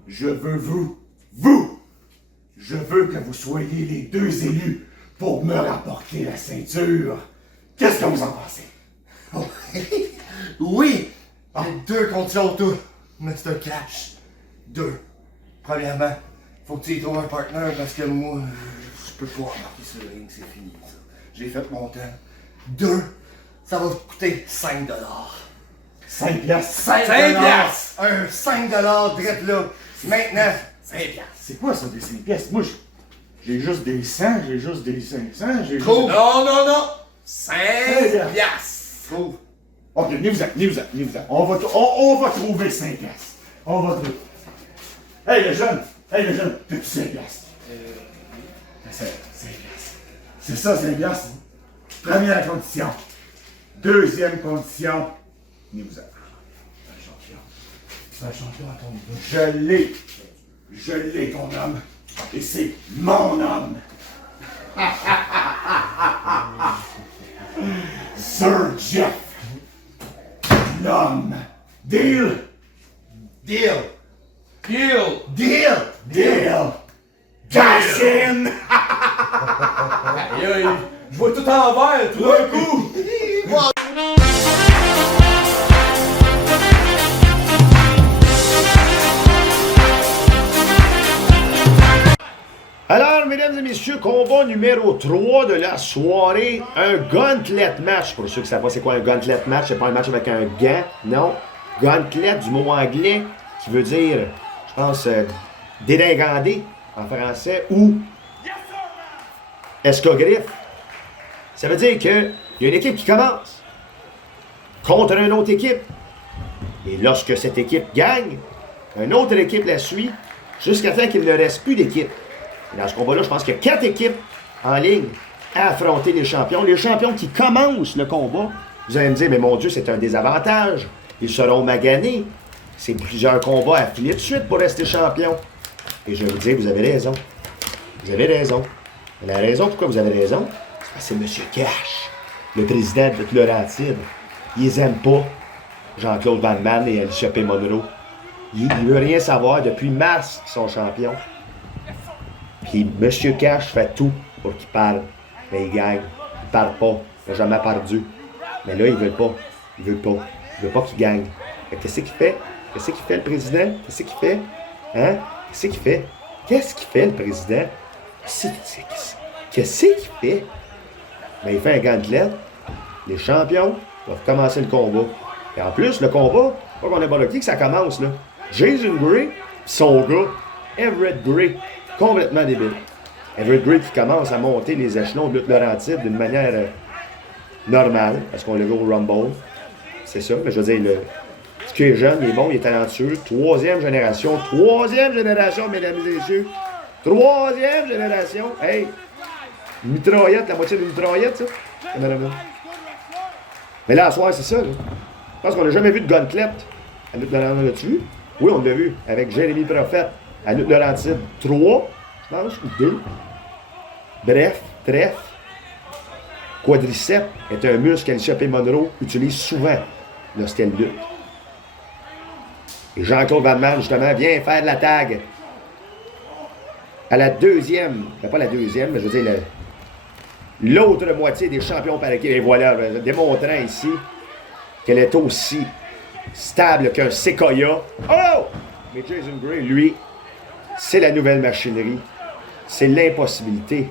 je veux je veux que vous soyez les 2 élus pour me rapporter la ceinture. Qu'est-ce que vous en pensez? Oui! J'ai 2 conditions, tout. Mr. Cash. 2. Premièrement, faut que tu y trouves un partenaire parce que moi, je peux pas embarquer sur le ring, c'est fini, ça. J'ai fait mon temps. 2. Ça va te coûter 5 $. 5 piastres. 5 $! Un 5 $ direct là. Maintenant, 5 $. C'est quoi ça, des 5 piastres? Moi, j'ai juste des 100, j'ai juste des 500, j'ai juste... Trouve! Non! 5 piastres! Trouve! Ok, venez-vous-en. On va trouver 5 piastres. On va trouver. Hey le jeune, t'as-tu 5 piastres? 5 piastres. C'est ça, 5 piastres? Première condition. Deuxième condition. Venez-vous-en. C'est un champion à ton niveau. Je l'ai, ton homme. Et c'est mon homme. Sir Jeff. L'homme. Deal. Cash in. Je vois tout en vert, tout d'un coup! Alors, mesdames et messieurs, combat numéro 3 de la soirée, un gauntlet match. Pour ceux qui ne savent pas c'est quoi un gauntlet match, c'est pas un match avec un gant, non. Gauntlet du mot anglais qui veut dire, je pense, dédingander en français ou escogriffe. Ça veut dire qu'il y a une équipe qui commence contre une autre équipe. Et lorsque cette équipe gagne, une autre équipe la suit jusqu'à temps qu'il ne reste plus d'équipe. Dans ce combat-là, je pense qu'il y a 4 équipes en ligne à affronter les champions. Les champions qui commencent le combat. Vous allez me dire, mais mon Dieu, c'est un désavantage. Ils seront maganés. C'est plusieurs combats à filer de suite pour rester champion. Et je vais vous dire, vous avez raison. Vous avez raison. La raison pourquoi vous avez raison, c'est parce que c'est M. Cash, le président de Laurentides. Ils les aiment pas, Jean-Claude Van Damme et Alicia P. Monroe. Il ne veut rien savoir depuis mars qu'ils sont champions. Puis M. Cash fait tout pour qu'il parle. Mais il gagne. Il parle pas. Il n'a jamais perdu. Mais là, il veut pas. Il veut pas qu'il gagne. Qu'est-ce qu'il fait? Qu'est-ce qu'il fait le président? Qu'est-ce qu'il fait? Hein? Qu'est-ce qu'il fait? Qu'est-ce qu'il fait le président? Qu'est-ce qu'il fait? Ben, il fait un gauntlet. Les champions doivent commencer le combat. Et en plus, le combat, pas qu'on est bloqué que ça commence, là. Jason Gray pis son gars, Everett Gray. Complètement débile. Everett Gray qui commence à monter les échelons de lutte Laurentide d'une manière normale, parce qu'on le voit au Rumble. C'est ça, mais je veux dire, ce qui est jeune, il est bon, il est talentueux. Troisième génération, mesdames et messieurs. Troisième génération. Hey! Une mitraillette, la moitié d'une mitraillette, ça. Mais là, à soir, c'est ça, là. Je pense qu'on n'a jamais vu de gauntlet à lutte Laurentide là-dessus. Oui, on l'a vu avec Jérémy Prophète à lutte Laurentide 3, je pense, ou 2. Bref, trèfle. Quadriceps est un muscle qu'Alicia P. Monroe utilise souvent lorsqu'elle lutte. Et Jean-Claude Van Damme, justement, vient faire de la tag. À la deuxième, pas la deuxième, mais je veux dire l'autre moitié des champions par équipe. Et voilà, démontrant ici qu'elle est aussi stable qu'un séquoia. Oh! Mais Jason Gray, lui, c'est la nouvelle machinerie. C'est l'impossibilité.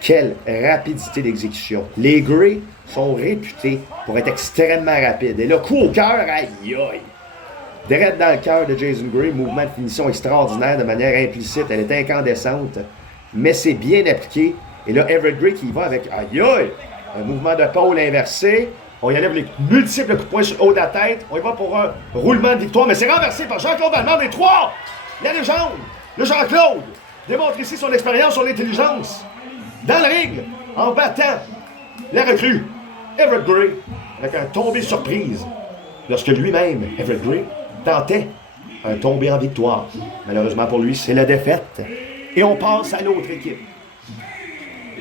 Quelle rapidité d'exécution. Les Gray sont réputés pour être extrêmement rapides. Et le coup au cœur, aïe aïe. Direct dans le cœur de Jason Gray, mouvement de finition extraordinaire de manière implicite. Elle est incandescente, mais c'est bien appliqué. Et là, Everett Gray qui y va avec, aïe aïe, un mouvement de pôle inversé. On y allait pour les multiples coups de poing sur le haut de la tête. On y va pour un roulement de victoire, mais c'est renversé par Jean-Claude Valmande et 3. La légende, le Jean-Claude, démontre ici son expérience, son intelligence. Dans le ring, en battant la recrue, Everett Gray, avec un tombé surprise. Lorsque lui-même, Everett Gray, tentait un tombé en victoire. Malheureusement pour lui, c'est la défaite. Et on passe à l'autre équipe.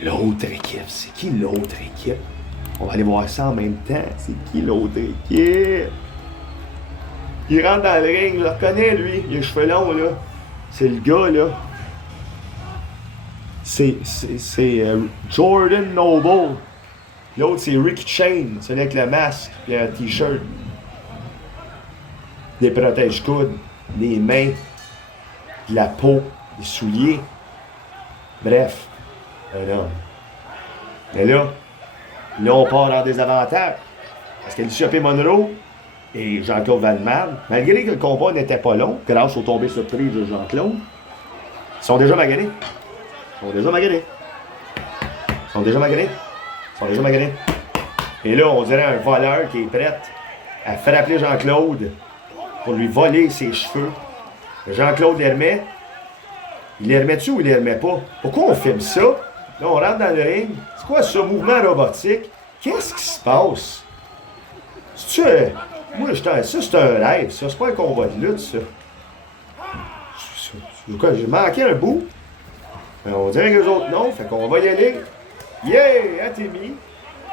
L'autre équipe, c'est qui l'autre équipe? On va aller voir ça en même temps. C'est qui l'autre équipe? Il rentre dans le ring, je le reconnais, lui. Il a les cheveux longs, là. C'est le gars, là. C'est Jordan Noble. L'autre, c'est Ricky Shane, celui avec le masque et un t-shirt. Des protège-coudes, des mains, de la peau, des souliers. Bref, un homme. Mais là, on part dans des avantages. Parce qu'Alicia P. Monroe et Jean-Claude Valmande, malgré que le combat n'était pas long, grâce aux tombées surprises de Jean-Claude, sont déjà maganés. Et là, on dirait un voleur qui est prêt à frapper Jean-Claude pour lui voler ses cheveux. Jean-Claude les remet. Il les remet-tu ou il les remet pas? Pourquoi on filme ça? Là, on rentre dans le ring. C'est quoi ce mouvement robotique? Qu'est-ce qui se passe? Moi, ça, c'est un rêve, ça. C'est pas un combat de lutte, ça. J'ai manqué un bout. On dirait que les autres non, fait qu'on va y aller. Yeah! Athémie.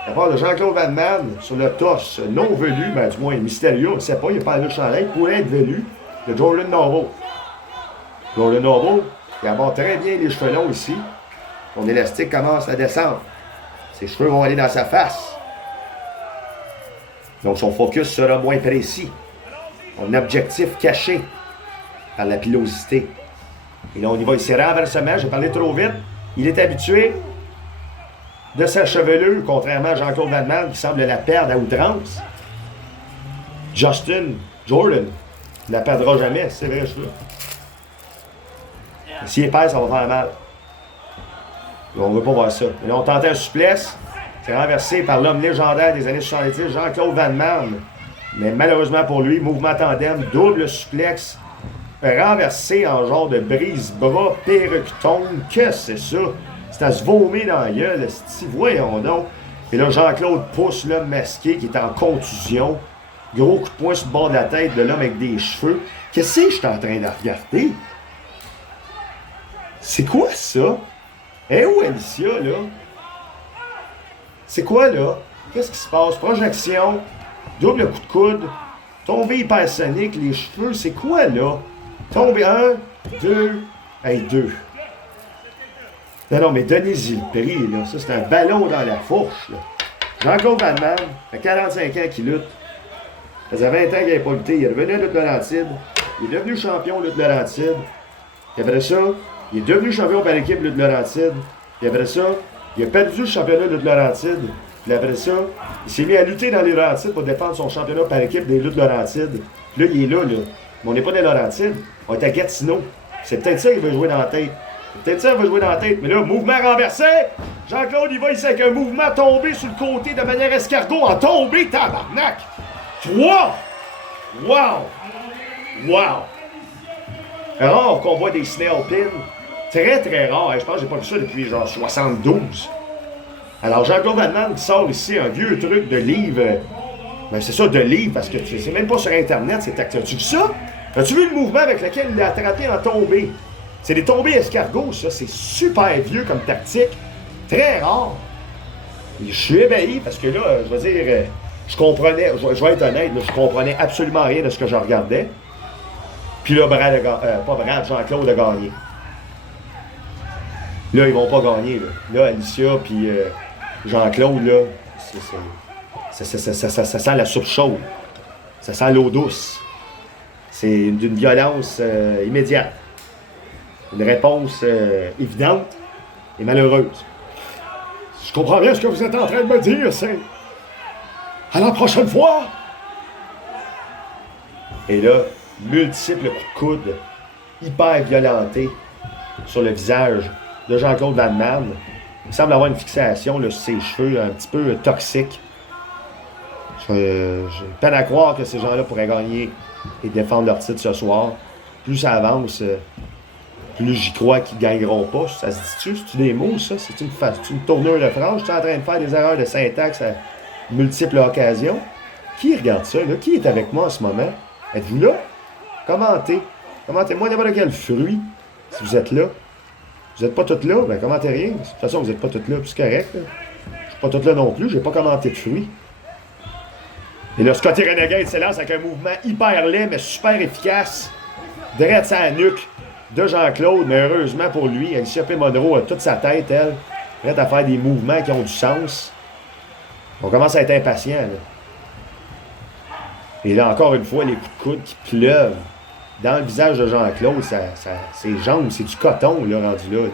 La part de Jean-Claude Valmande sur le torse non velu, ben du moins mystérieux, on ne sait pas, il n'y a pas de chandail, pourrait être velu, de Jordan Noble. Jordan Noble, il aborde très bien les cheveux longs ici. Son élastique commence à descendre. Ses cheveux vont aller dans sa face. Donc son focus sera moins précis. Son objectif caché par la pilosité. Et là, on y va ici, renversement, j'ai parlé trop vite. Il est habitué de sa chevelure, contrairement à Jean-Claude Valmande qui semble la perdre à outrance. Justin Jordan ne la perdra jamais, c'est vrai, je veux. S'il est perd, ça va faire mal. On ne veut pas voir ça. Et là, on tentait un souplesse. C'est renversé par l'homme légendaire des années 70, Jean-Claude Valmande. Mais malheureusement pour lui, mouvement tandem, double suplexe, renversé en genre de brise-bras, perruque tombe. Que c'est ça? C'est à se vomir dans la gueule, voyons donc. Et là, Jean-Claude pousse l'homme masqué qui est en contusion. Gros coup de poing sur le bord de la tête de l'homme avec des cheveux. Qu'est-ce que je suis en train de regarder? C'est quoi ça? Eh où Alicia, là? C'est quoi, là? Qu'est-ce qui se passe? Projection, double coup de coude, tombé hypersonique, les cheveux, c'est quoi, là? Tombé 1, 2, hey, 2. Non, mais donnez-y le prix, là. Ça, c'est un ballon dans la fourche, là. Jean-Claude Valmande, ça fait 45 ans qu'il lutte. Ça faisait 20 ans qu'il n'avait pas lutté. Il est revenu à Lutte Laurentide. Il est devenu champion Lutte Laurentide. Et après ça, il est devenu champion par équipe Lutte Laurentide. Et après ça, il a perdu le championnat de Lutte Laurentide. Puis après ça, il s'est mis à lutter dans les Laurentides pour défendre son championnat par équipe des Luttes Laurentides. Puis là, il est là, là. Mais on n'est pas des Laurentides. On est à Gatineau. C'est peut-être ça qu'il veut jouer dans la tête. Peut-être ça, il va jouer dans la tête. Mais là, mouvement renversé. Jean-Claude, il va ici avec un mouvement tombé sur le côté de manière escargot en tombé, tabarnak. 3. Wow. Wow. Rare qu'on voit des snail pins. Très, très rare. Je pense que j'ai pas vu ça depuis genre 72. Alors, Jean-Claude Valmande qui sort ici un vieux truc de livre. Ben, c'est ça, de livre, parce que c'est même pas sur Internet, c'est acteur. As-tu vu ça? As-tu vu le mouvement avec lequel il l'a attrapé en tombée? C'est des tombées escargots, ça. C'est super vieux comme tactique. Très rare. Et je suis ébahi parce que là, je veux dire, je comprenais, je vais être honnête, là, je comprenais absolument rien de ce que je regardais. Puis là, Jean-Claude a gagné. Là, ils vont pas gagner, là. Là, Alicia puis Jean-Claude, là, ça sent la soupe chaude. Ça sent l'eau douce. C'est d'une violence immédiate. Une réponse évidente et malheureuse. Je comprends bien ce que vous êtes en train de me dire, c'est... À la prochaine fois! Et là, multiples coups de coude, hyper violentés sur le visage de Jean-Claude Valmande. Il semble avoir une fixation là, sur ses cheveux un petit peu toxique. J'ai peine à croire que ces gens-là pourraient gagner et défendre leur titre ce soir. Plus ça avance, plus j'y crois qu'ils ne gagneront pas. Ça se dit-tu? C'est-tu des mots, ça? C'est une tournure de phrase? Je suis en train de faire des erreurs de syntaxe à multiples occasions. Qui regarde ça, là? Qui est avec moi en ce moment? Êtes-vous là? Commentez. Commentez-moi n'importe quel fruit, si vous êtes là. Vous n'êtes pas toutes là? Ben, commentez rien. De toute façon, vous n'êtes pas toutes là, puis c'est correct. Là. Je suis pas toutes là non plus, j'ai pas commenté de fruits. Et là, Scotty Renegade s'élance avec un mouvement hyper laid, mais super efficace. Drette sa nuque de Jean-Claude, mais heureusement pour lui, Alicia P. Monroe a toute sa tête, elle, prête à faire des mouvements qui ont du sens. On commence à être impatient, là. Et là, encore une fois, les coups de coude qui pleuvent dans le visage de Jean-Claude, ses jambes, c'est du coton, là, rendu là.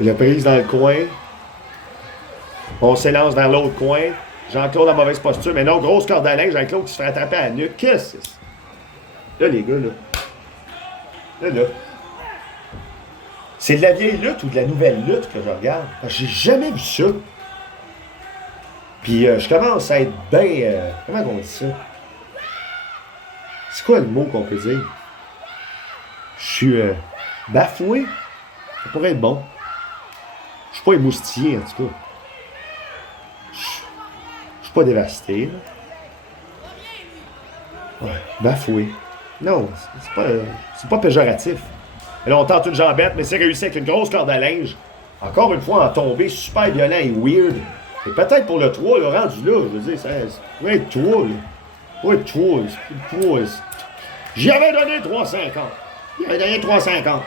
Il a prise dans le coin. On s'élance vers l'autre coin. Jean-Claude en mauvaise posture. Mais non, grosse corde à linge. Jean-Claude qui se fait attraper à la nuque. Qu'est-ce que c'est? Là, les gars, là. C'est de la vieille lutte ou de la nouvelle lutte que je regarde? J'ai jamais vu ça. Puis je commence à être bien... comment on dit ça? C'est quoi le mot qu'on peut dire? Je suis bafoué. Ça pourrait être bon. Je suis pas émoustillé, en tout cas. Je suis pas dévasté, là. Ouais, bafoué. Non, c'est pas péjoratif. Et là, on tente une jambette, mais c'est réussi avec une grosse corde à linge. Encore une fois, en tombée super violent et weird. Et peut-être pour le 3, le rendu là, je veux dire, ça pourrait être 3, là. Ouais, 3. J'y avais donné 3,50. Il avait donné 3,50.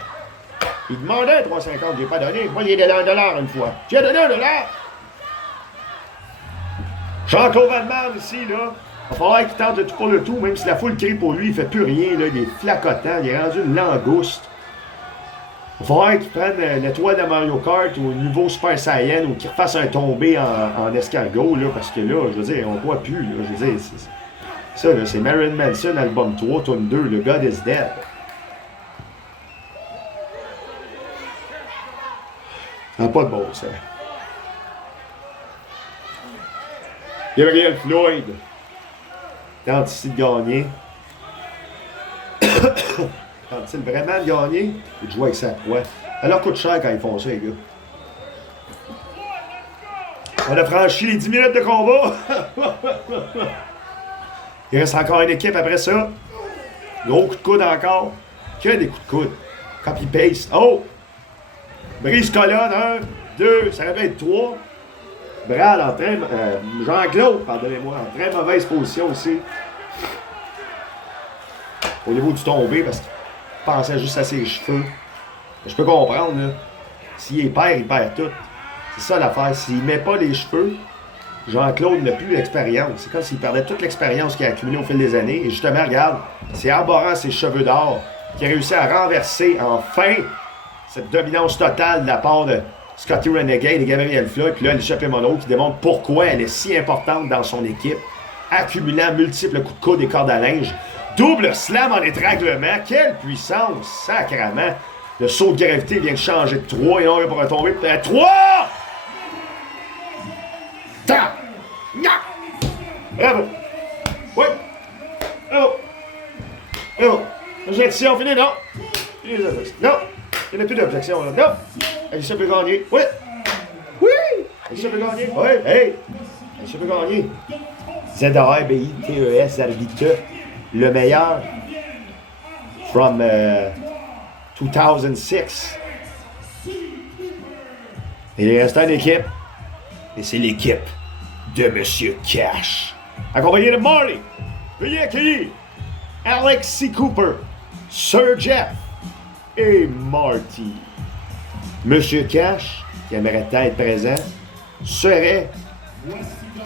Il demandait 3,50, je l'ai pas donné. Moi, il a donné $1 une fois. J'ai donné $1. Jean-Claude Van Damme ici, là. Il va falloir qu'il tente le tout pour le tout, même si la foule crie pour lui, il fait plus rien, là. Il est flacotant, il est rendu une langouste. Il va falloir qu'il prenne l'étoile de Mario Kart ou le niveau Super Saiyan ou qu'il refasse un tombé en escargot, là, parce que là, je veux dire, on voit plus, là. Je veux dire, ça, là, c'est Marilyn Manson, album 3, tome 2, le God is Dead. Ça n'a pas de bon sens. Gabriel Floyd tente ici de gagner. Tente-t-il vraiment de gagner ou de jouer avec sa proie? Ça leur coûte cher quand ils font ça, les gars. On a franchi les 10 minutes de combat. Il reste encore une équipe après ça. Gros coup de coude encore. Que des coups de coude. Copy-paste. Oh! Brise colonne, 1, 2, ça va être 3. Brad en très... Jean-Claude, pardonnez-moi, en très mauvaise position aussi. Au niveau du tombé, parce qu'il pensait juste à ses cheveux. Je peux comprendre, là. S'il est père, il perd tout. C'est ça l'affaire. S'il met pas les cheveux, Jean-Claude n'a plus l'expérience. C'est comme s'il perdait toute l'expérience qu'il a accumulée au fil des années. Et justement, regarde, c'est arborant ses cheveux d'or qui a réussi à renverser enfin cette dominance totale de la part de Scotty Renegade et Gabriel Floyd. Puis là, Alicia P. Monroe qui démontre pourquoi elle est si importante dans son équipe, accumulant multiples coups de coude et cordes à linge. Double slam en étranglement. Quelle puissance, sacrément. Le saut de gravité vient de changer de 3 et on va pour retomber. 3! Ta! Bravo! Oui! Bravo! Bravo! Objection finie, non? Non! Il n'y a plus d'objection, là. Non! Alicia peut gagner. Oui! Oui! Alicia peut gagner. Oui! Hey! Alicia peut gagner. Z-A-R-B-I-T-E-S, Arbitre. Le meilleur. From 2006. Et il reste une équipe. Et c'est l'équipe de Monsieur Cash. Accompagné de Marley. Veuillez accueillir Alex C. Cooper, Sir Jeff et Marty. Monsieur Cash, qui aimerait être présent, serait,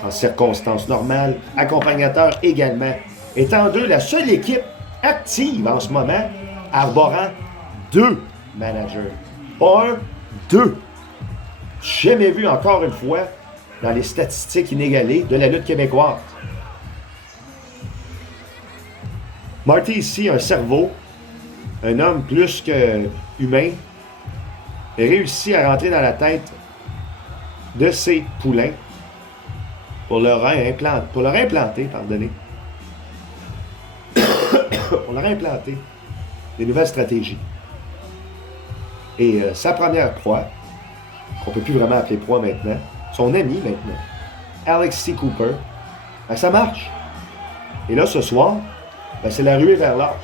en circonstances normales, accompagnateur également, étant d'eux la seule équipe active en ce moment, arborant 2 managers. Pas 1, 2. Jamais vu encore une fois dans les statistiques inégalées de la lutte québécoise. Marty ici, un cerveau, un homme plus que humain, a réussi à rentrer dans la tête de ses poulains pour leur implanter, pour leur implanter des nouvelles stratégies. Et sa première proie, qu'on ne peut plus vraiment appeler proie maintenant, son ami maintenant, Alex C. Cooper, ben, ça marche. Et là, ce soir, ben, c'est la ruée vers l'or.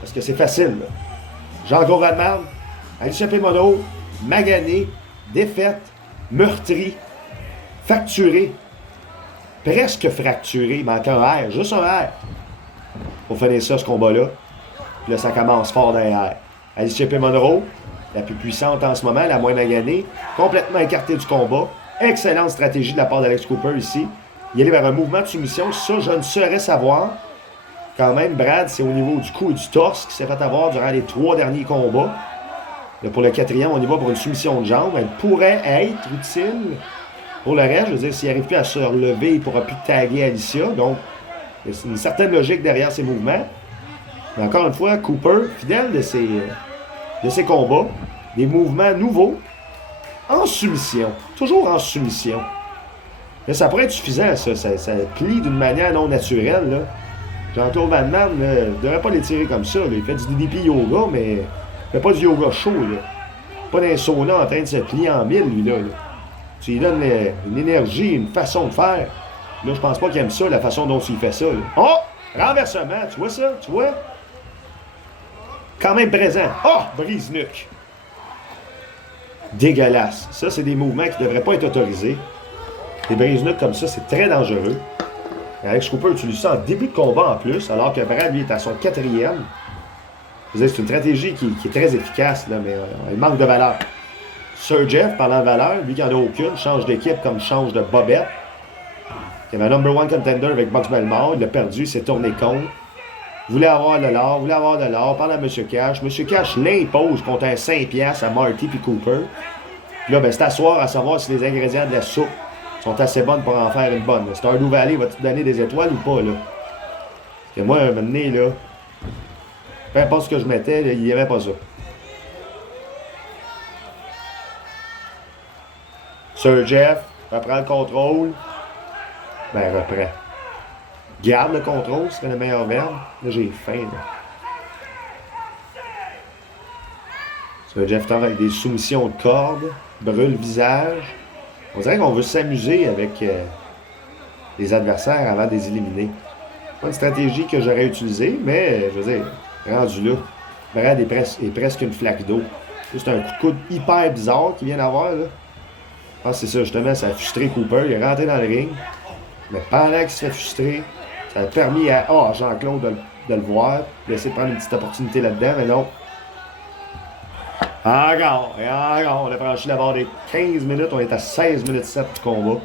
Parce que c'est facile. Là. Jean-Claude Van Damme, Alicia Monroe, magané, défaite, meurtri, facturé, presque fracturé, il manque un R, juste un R. Pour finir ça, ce combat-là. Puis là, ça commence fort derrière. Alicia Monroe, la plus puissante en ce moment, la moins maganée, complètement écartée du combat. Excellente stratégie de la part d'Alex Cooper ici. Il allait vers un mouvement de soumission. Ça, je ne saurais savoir. Quand même, Brad, c'est au niveau du cou et du torse qui s'est fait avoir durant les 3 derniers combats. Là, pour le 4e, on y va pour une soumission de jambe. Elle pourrait être utile. Pour le reste, je veux dire, s'il n'arrive plus à se relever, il ne pourra plus taguer Alicia. Donc, il y a une certaine logique derrière ces mouvements. Mais encore une fois, Cooper, fidèle de ses combats, des mouvements nouveaux, en soumission. Toujours en soumission. Mais ça pourrait être suffisant, ça. Ça plie d'une manière non naturelle, là. Jean-Claude Van Damme ne devrait pas les tirer comme ça. Là. Il fait du DDP yoga, mais il fait pas du yoga chaud. Là. Pas d'un sauna en train de se plier en mille, lui-là. Là. Tu lui donnes une énergie, une façon de faire. Là, je pense pas qu'il aime ça, la façon dont il fait ça. Là. Oh! Renversement, tu vois ça? Tu vois? Quand même présent. Oh! Brise-nuque. Dégueulasse. Ça, c'est des mouvements qui ne devraient pas être autorisés. Des brise-nuques comme ça, c'est très dangereux. Alex Cooper utilise ça en début de combat en plus, alors que Brad, lui, est à son 4e. C'est une stratégie qui est très efficace, là, mais elle manque de valeur. Sir Jeff, parlant de valeur, lui qui n'en a aucune, change d'équipe comme change de bobette. Il y avait un number 1 contender avec Box Belmore, il l'a perdu, il s'est tourné contre. Voulait avoir de l'or, parle à M. Cash. M. Cash l'impose contre un 5$ à Marty puis Cooper. Puis là, ben, c'est à soir à savoir si les ingrédients de la soupe sont assez bonnes pour en faire une bonne. Stardew Valley va-tu te donner des étoiles ou pas, là? Parce que moi, un moment donné, là, peu importe ce que je mettais, là, il n'y avait pas ça. Sir Jeff reprend le contrôle. Ben, reprend. Garde le contrôle, ce serait le meilleur verbe. Là, j'ai faim, là. Sir Jeff tente avec des soumissions de cordes, brûle le visage. On dirait qu'on veut s'amuser avec les adversaires avant de les éliminer. Pas une stratégie que j'aurais utilisée, mais je veux dire, rendu là, Brad est presque une flaque d'eau. C'est un coup de coude hyper bizarre qu'il vient d'avoir, là. Je pense que c'est ça, justement, ça a frustré Cooper. Il est rentré dans le ring. Mais pendant qu'il se fait frustrer, ça a permis à Jean-Claude de le voir, d'essayer de prendre une petite opportunité là-dedans, mais non. Encore, on a franchi la barre des 15 minutes, on est à 16 minutes 7 du combat.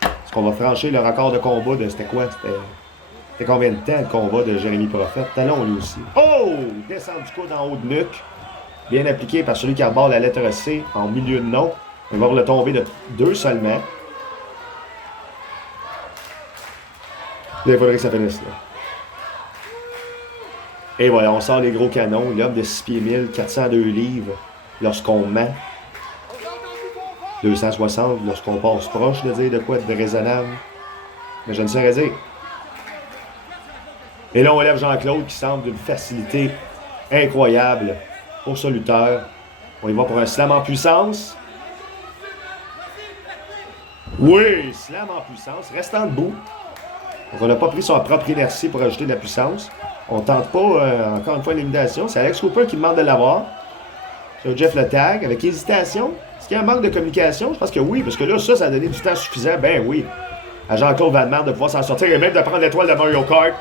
Est-ce qu'on va franchir le record de combat de, c'était quoi? C'était combien de temps le combat de Jérémy Prophète? Talon lui aussi. Oh! Descend du coude en haut de nuque. Bien appliqué par celui qui arbore la lettre C en milieu de nom. On va le tomber de 2 seulement. Là, il faudrait que ça finisse là. Et voilà, on sort les gros canons. L'homme de 6 pieds 1000, 402 livres lorsqu'on ment. 260 lorsqu'on passe proche de dire de quoi de raisonnable. Mais je ne saurais dire. Et là, on lève Jean-Claude qui semble d'une facilité incroyable pour ce lutteur. On y va pour un slam en puissance. Oui, slam en puissance, restant debout. Donc on n'a pas pris son propre inertie pour ajouter de la puissance. On ne tente pas, encore une fois, l'élimination. C'est Alex Cooper qui demande de l'avoir. Sur Jeff le tag, avec hésitation. Est-ce qu'il y a un manque de communication? Je pense que oui, parce que là, ça a donné du temps suffisant. Ben oui. À Jean-Claude Van Damme de pouvoir s'en sortir et même de prendre l'étoile de Mario Kart.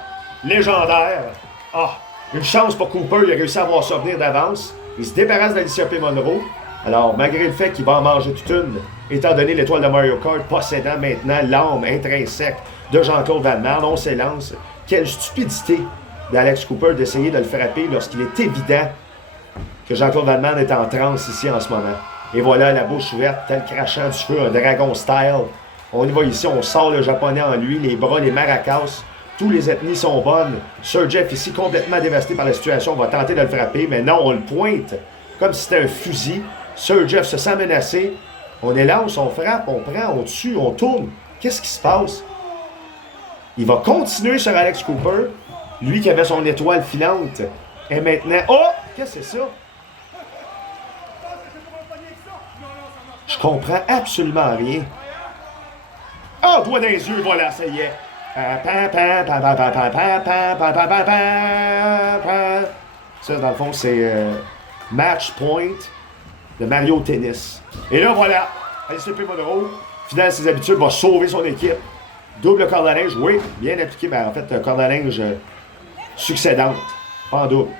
Légendaire. Ah, une chance pour Cooper. Il a réussi à voir ça venir d'avance. Il se débarrasse d'Alicia Monroe. Alors, malgré le fait qu'il va en manger toute une, étant donné l'étoile de Mario Kart possédant maintenant l'âme intrinsèque de Jean-Claude Van Damme, on s'élance. Quelle stupidité d'Alex Cooper d'essayer de le frapper lorsqu'il est évident que Jean-Claude Van Damme est en transe ici en ce moment. Et voilà, la bouche ouverte, tel crachant du feu, un dragon style. On y va ici, on sort le japonais en lui, les bras, les maracas. Tous les ethnies sont bonnes. Sir Jeff ici, complètement dévasté par la situation, va tenter de le frapper, mais non, on le pointe comme si c'était un fusil. Sir Jeff se sent menacé. On élance, on frappe, on prend, on tue, on tourne. Qu'est-ce qui se passe? Il va continuer sur Alex Cooper, lui qui avait son étoile filante. Et maintenant... Oh! Qu'est-ce que c'est ça? Je comprends absolument rien. Ah, doigt dans les yeux, voilà, ça y est. Ça, dans le fond, c'est Match Point de Mario Tennis. Et là, voilà, LCP Monroe, fidèle à ses habitudes, va sauver son équipe. Double corde à linge, oui, bien appliqué, mais en fait, corde à linge succédante, pas en double.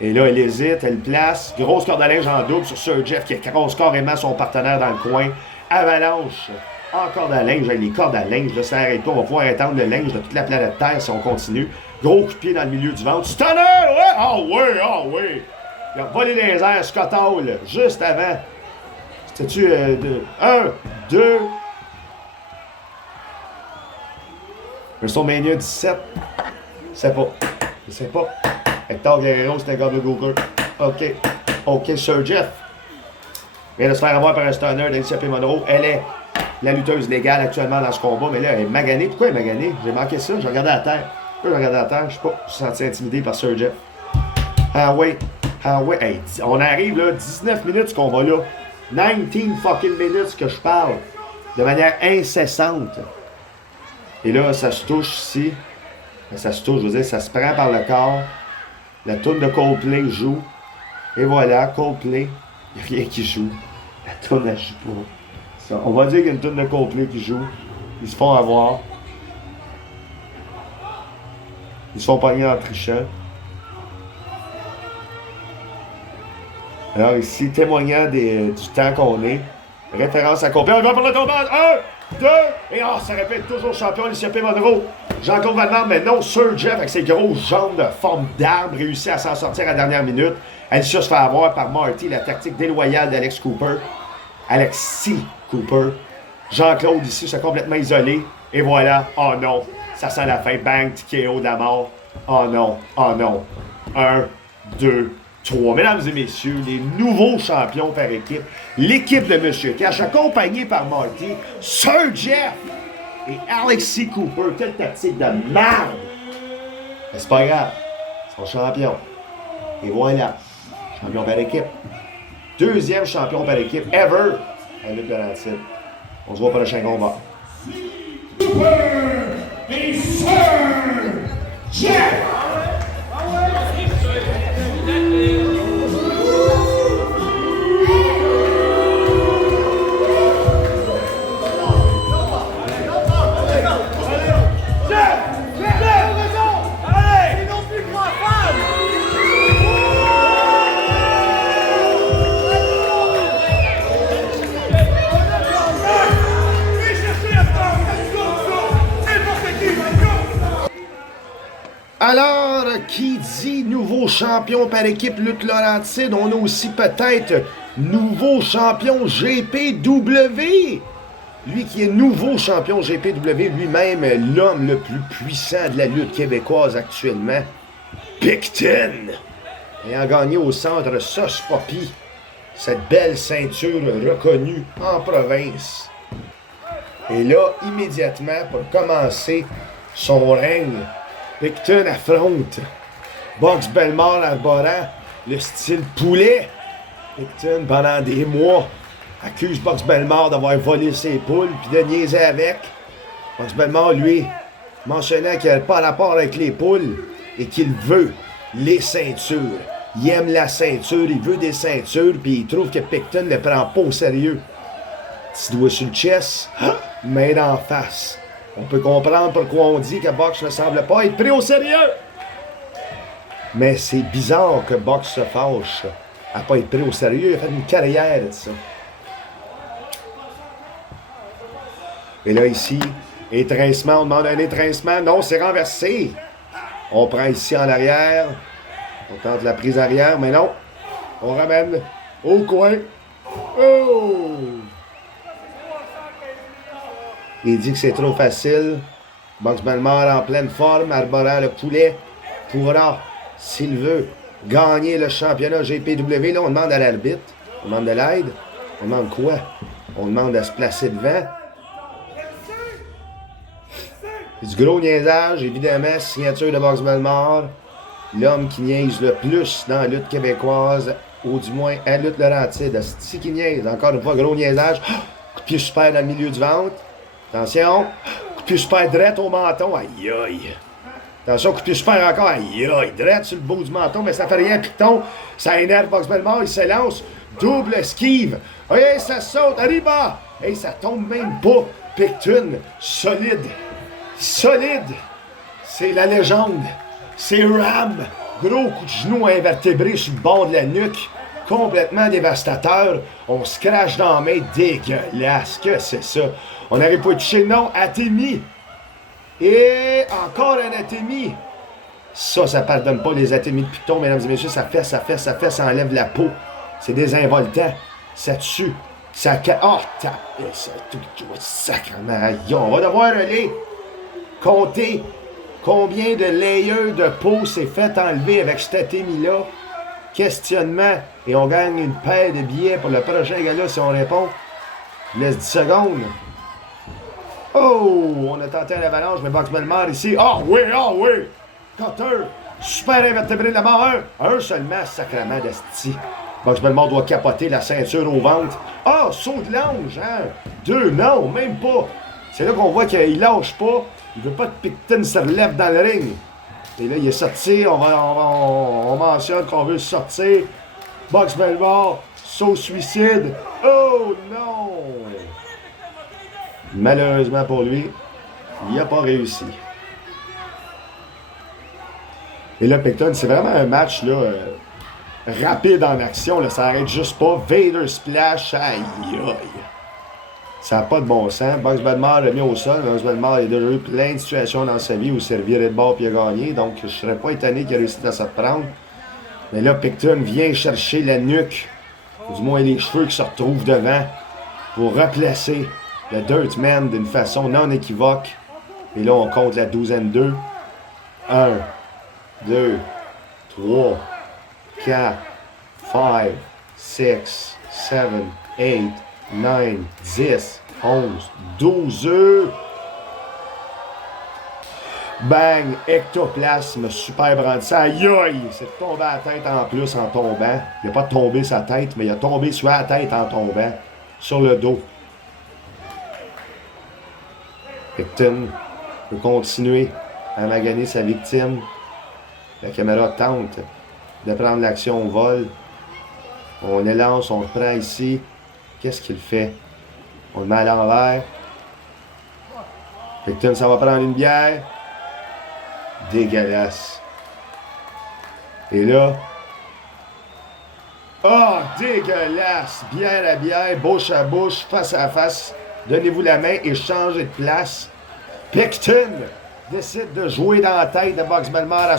Et là, elle hésite, elle place, grosse corde à linge en double sur Sir Jeff qui écrase carrément son partenaire dans le coin. Avalanche en corde à linge, les cordes à linge, là, ça n'arrête pas, on va pouvoir étendre le linge de toute la planète Terre si on continue. Gros coup de pied dans le milieu du ventre. Stunner! Ouais! Ah oui, ah oui! Il a volé les airs, Scott Hall, juste avant. C'était-tu 1, 2... WrestleMania 17. Je sais pas. Je sais pas. Hector Guerrero, c'était un gars de Google. OK. OK, Sir Jeff. Vient de se faire avoir par un stunner d'LCP Monroe. Elle est la lutteuse légale actuellement dans ce combat, mais là, elle est maganée. Pourquoi elle est maganée? J'ai manqué ça. J'ai regardé à terre. J'ai regardé à terre. Je sais pas. Je me suis senti intimidé par Sir Jeff. Ah oui. Ah oui. Hey, on arrive là, 19 minutes ce combat là. 19 fucking minutes que je parle. De manière incessante. Et là, ça se touche ici. Ça se touche, je veux dire, ça se prend par le corps. La toune de Coldplay joue. Et voilà, Coldplay. Il n'y a rien qui joue. La toune, elle joue pas. Ça, on va dire qu'il y a une toune de Coldplay qui joue. Ils se font avoir. Ils se font pogner en trichant. Alors ici, témoignant du temps qu'on est. Référence à Coldplay. On va pour le combat. 1, 2, et ça répète toujours champion LCP Monroe. Jean-Claude Van Damme, mais non, Sir Jeff avec ses grosses jambes de forme d'arbre réussit à s'en sortir à la dernière minute. Alicia se fait avoir par Marty, la tactique déloyale d'Alex Cooper. Alexis Cooper. Jean-Claude ici s'est complètement isolé. Et voilà, oh non, ça sent la fin. Bang, TKO de la mort. Oh non, oh non. 1, 2, 3. Mesdames et messieurs, les nouveaux champions par équipe. L'équipe de Monsieur Cash, accompagnée par Marty, Sir Jeff et Alexis Cooper. Quelle tactique de merde! Mais c'est pas grave, ils sont champions. Et voilà, champion par équipe. Deuxième champion par équipe ever à Luc Laurentide. On se voit pour le prochain combat. Cooper et Sir Jeff! Alors, qui dit nouveau champion par équipe Luc Laurentide, on a aussi peut-être nouveau champion GPW. Lui qui est nouveau champion GPW, lui-même l'homme le plus puissant de la lutte québécoise actuellement. Picton, ayant gagné au centre Sauce Poppy, cette belle ceinture reconnue en province. Et là, immédiatement, pour commencer son règne, Picton affronte Box Bellemare arborant le style poulet. Picton, pendant des mois, accuse Box Bellemare d'avoir volé ses poules puis de niaiser avec. Box Bellemare, lui, mentionnant qu'il n'a pas rapport avec les poules et qu'il veut les ceintures. Il aime la ceinture, il veut des ceintures, puis il trouve que Picton ne le prend pas au sérieux. Petit doigt sur le chest, main d'en face. On peut comprendre pourquoi on dit que Box ne semble pas être pris au sérieux. Mais c'est bizarre que Box se fâche à pas être pris au sérieux. Il a fait une carrière de ça. Et là, ici, étrincement, on demande un étrincement. Non, c'est renversé. On prend ici en arrière. On tente la prise arrière, mais non. On ramène au coin. Oh! Il dit que c'est trop facile. Box Bellemare en pleine forme, arborant le poulet, pourra, s'il veut, gagner le championnat GPW. Là, on demande à l'arbitre. On demande de l'aide. On demande quoi? On demande à se placer devant. C'est du gros niaisage, évidemment, signature de Box Bellemare. L'homme qui niaise le plus dans la lutte québécoise, ou du moins à la lutte Laurentide. C'est qui niaise, encore une fois, gros niaisage. Coup de pied super dans le milieu du ventre. Attention. Coup de pied super drette au menton. Aïe aïe. Attention, coup de pied super encore. Aïe aïe. Drette sur le bout du menton, mais ça fait rien. Piton. Ça énerve Box Bellemare. Il se lance. Double esquive. Oui, ça saute. Arriba. Et ça tombe même pas. Picton. Solide. Solide. C'est la légende. C'est Ram. Gros coup de genou invertébré sur le bord de la nuque. Complètement dévastateur. On se crache dans la main. Dégueulasse. Que c'est ça? On n'aurait pas touché. Non, Athémie. Et encore un Athémie. Ça pardonne pas les Athémies de Picton, mesdames et messieurs. Ça fait, ça enlève la peau. C'est désinvoltant. Ça tue. Ça... Oh, sacrement. Aïe, on va devoir aller compter combien de layers de peau s'est fait enlever avec cette Athémie-là. Questionnement. Et on gagne une paire de billets pour le prochain gala si on répond. Je laisse 10 secondes. Oh! On a tenté un avalanche, mais Box Bellemare ici. Ah oui, ah oui! Cutter! Super invertébré de la mort. Un seulement, sacrement d'esti. Box Bellemare doit capoter la ceinture au ventre. Ah! Saut de l'ange, hein? 2, non, même pas. C'est là qu'on voit qu'il lâche pas. Il veut pas que Picton se relève dans le ring. Et là, il est sorti. On mentionne qu'on veut sortir. Box Bellemare, saut suicide. Oh non! Malheureusement pour lui, il n'a pas réussi. Et là, Picton, c'est vraiment un match là, rapide en action. Là, ça arrête juste pas. Vader Splash, aïe aïe. Ça n'a pas de bon sens. Box Bellemare l'a mis au sol. Box Bellemare a déjà eu plein de situations dans sa vie où il s'est reviré de bord et il a gagné. Donc, je ne serais pas étonné qu'il ait réussi à se prendre. Mais là, Picton vient chercher la nuque, ou du moins les cheveux qui se retrouvent devant, pour replacer le Dirtman d'une façon non équivoque. Et là, on compte la douzaine 2. 1, 2, 3, 4, 5, 6, 7, 8, 9, 10, 11, 12 œufs. Bang! Ectoplasme, super brandissant. Aïe aïe! C'est tombé à la tête en plus en tombant. Il n'a pas tombé sa tête, mais il a tombé sur la tête en tombant. Sur le dos. Picton peut continuer à maganer sa victime. La caméra tente de prendre l'action au vol. On élance, on le prend ici. Qu'est-ce qu'il fait? On le met à l'envers. Picton, ça va prendre une bière. Dégueulasse. Et là... Oh, dégueulasse! Bière à bière, bouche à bouche, face à face. Donnez-vous la main et changez de place. Picton décide de jouer dans la tête de Box Bellemare à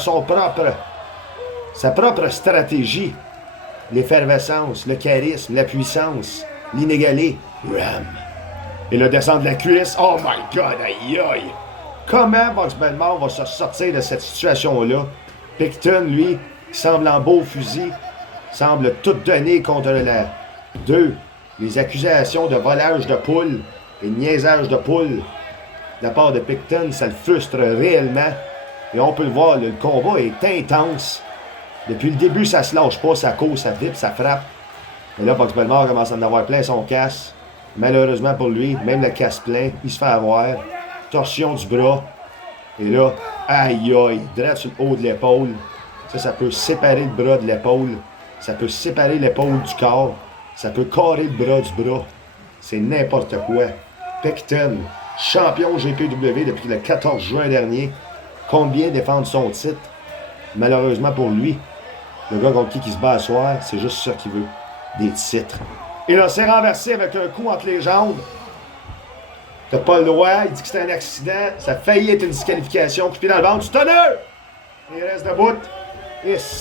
sa propre stratégie. L'effervescence, le charisme, la puissance, l'inégalé. Ram. Et le descend de la cuisse. Oh my God, aïe aïe! Comment Box Bellemare va se sortir de cette situation-là? Picton, lui, semble en beau fusil, semble tout donner contre la 2. Les accusations de volage de poules et niaisage de poules de la part de Picton, ça le frustre réellement. Et on peut le voir, le combat est intense. Depuis le début, ça se lâche pas, ça court, ça vibre, ça frappe. Et là, Box Bellemare commence à en avoir plein son casse. Malheureusement pour lui, même le casse plein, il se fait avoir. Torsion du bras. Et là, aïe aïe, direct sur le haut de l'épaule. Ça peut séparer le bras de l'épaule. Ça peut séparer l'épaule du corps. Ça peut carrer le bras du bras. C'est n'importe quoi. Picton, champion GPW depuis le 14 juin dernier, compte bien défendre son titre. Malheureusement pour lui, le gars contre qui il se bat à soir, c'est juste ça qu'il veut. Des titres. Et là, c'est renversé avec un coup entre les jambes. T'as pas le droit, il dit que c'est un accident. Ça a failli être une disqualification. Puis dans le ventre, stunner! Il reste debout.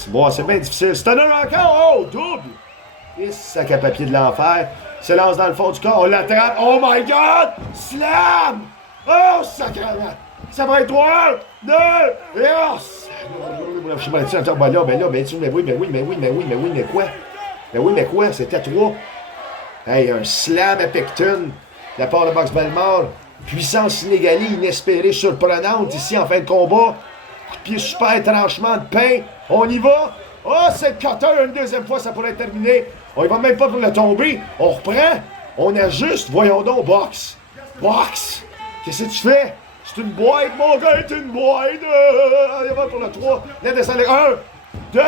Bon, c'est bien difficile. Stunner encore! Oh, double! Sac à papier de l'enfer. Il se lance dans le fond du corps. On l'attrape. Oh my God! Slam! Oh, sacrément! Ça va être 3, 2, et oh! Je suis pas sûr. Ben là, mais oui, mais quoi? Ben oui, mais quoi? C'était 3. Hey, un slam à Picton de la part de Box Belmore. Puissance inégalée, inespérée, surprenante ici en fin de combat. Coup de pied super, tranchement de pain. On y va. Oh, c'est le cutter. Une deuxième fois, ça pourrait être terminé. On y va même pas pour le tomber. On reprend. On ajuste. Voyons donc, Box. Box. Qu'est-ce que tu fais? C'est une boîte, mon gars, c'est une boîte. On y va pour le 3. La descente, 1, 2.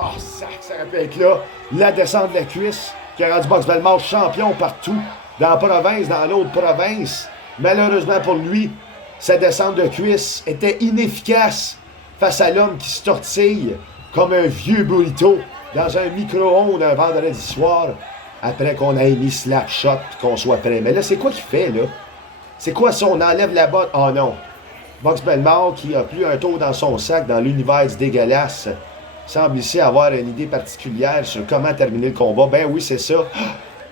Oh, sac, ça aurait pu être là. La descente de la cuisse qui a rendu Box Belmore champion partout. Dans la province, dans l'autre province. Malheureusement pour lui, sa descente de cuisse était inefficace face à l'homme qui se tortille comme un vieux burrito dans un micro-ondes un vendredi soir après qu'on ait mis Slapshot et qu'on soit prêt. Mais là, c'est quoi qu'il fait, là? C'est quoi ça? On enlève la botte? Oh non! Box Belmore, qui a plus un tour dans son sac dans l'univers du dégueulasse, semble ici avoir une idée particulière sur comment terminer le combat. Ben oui, c'est ça.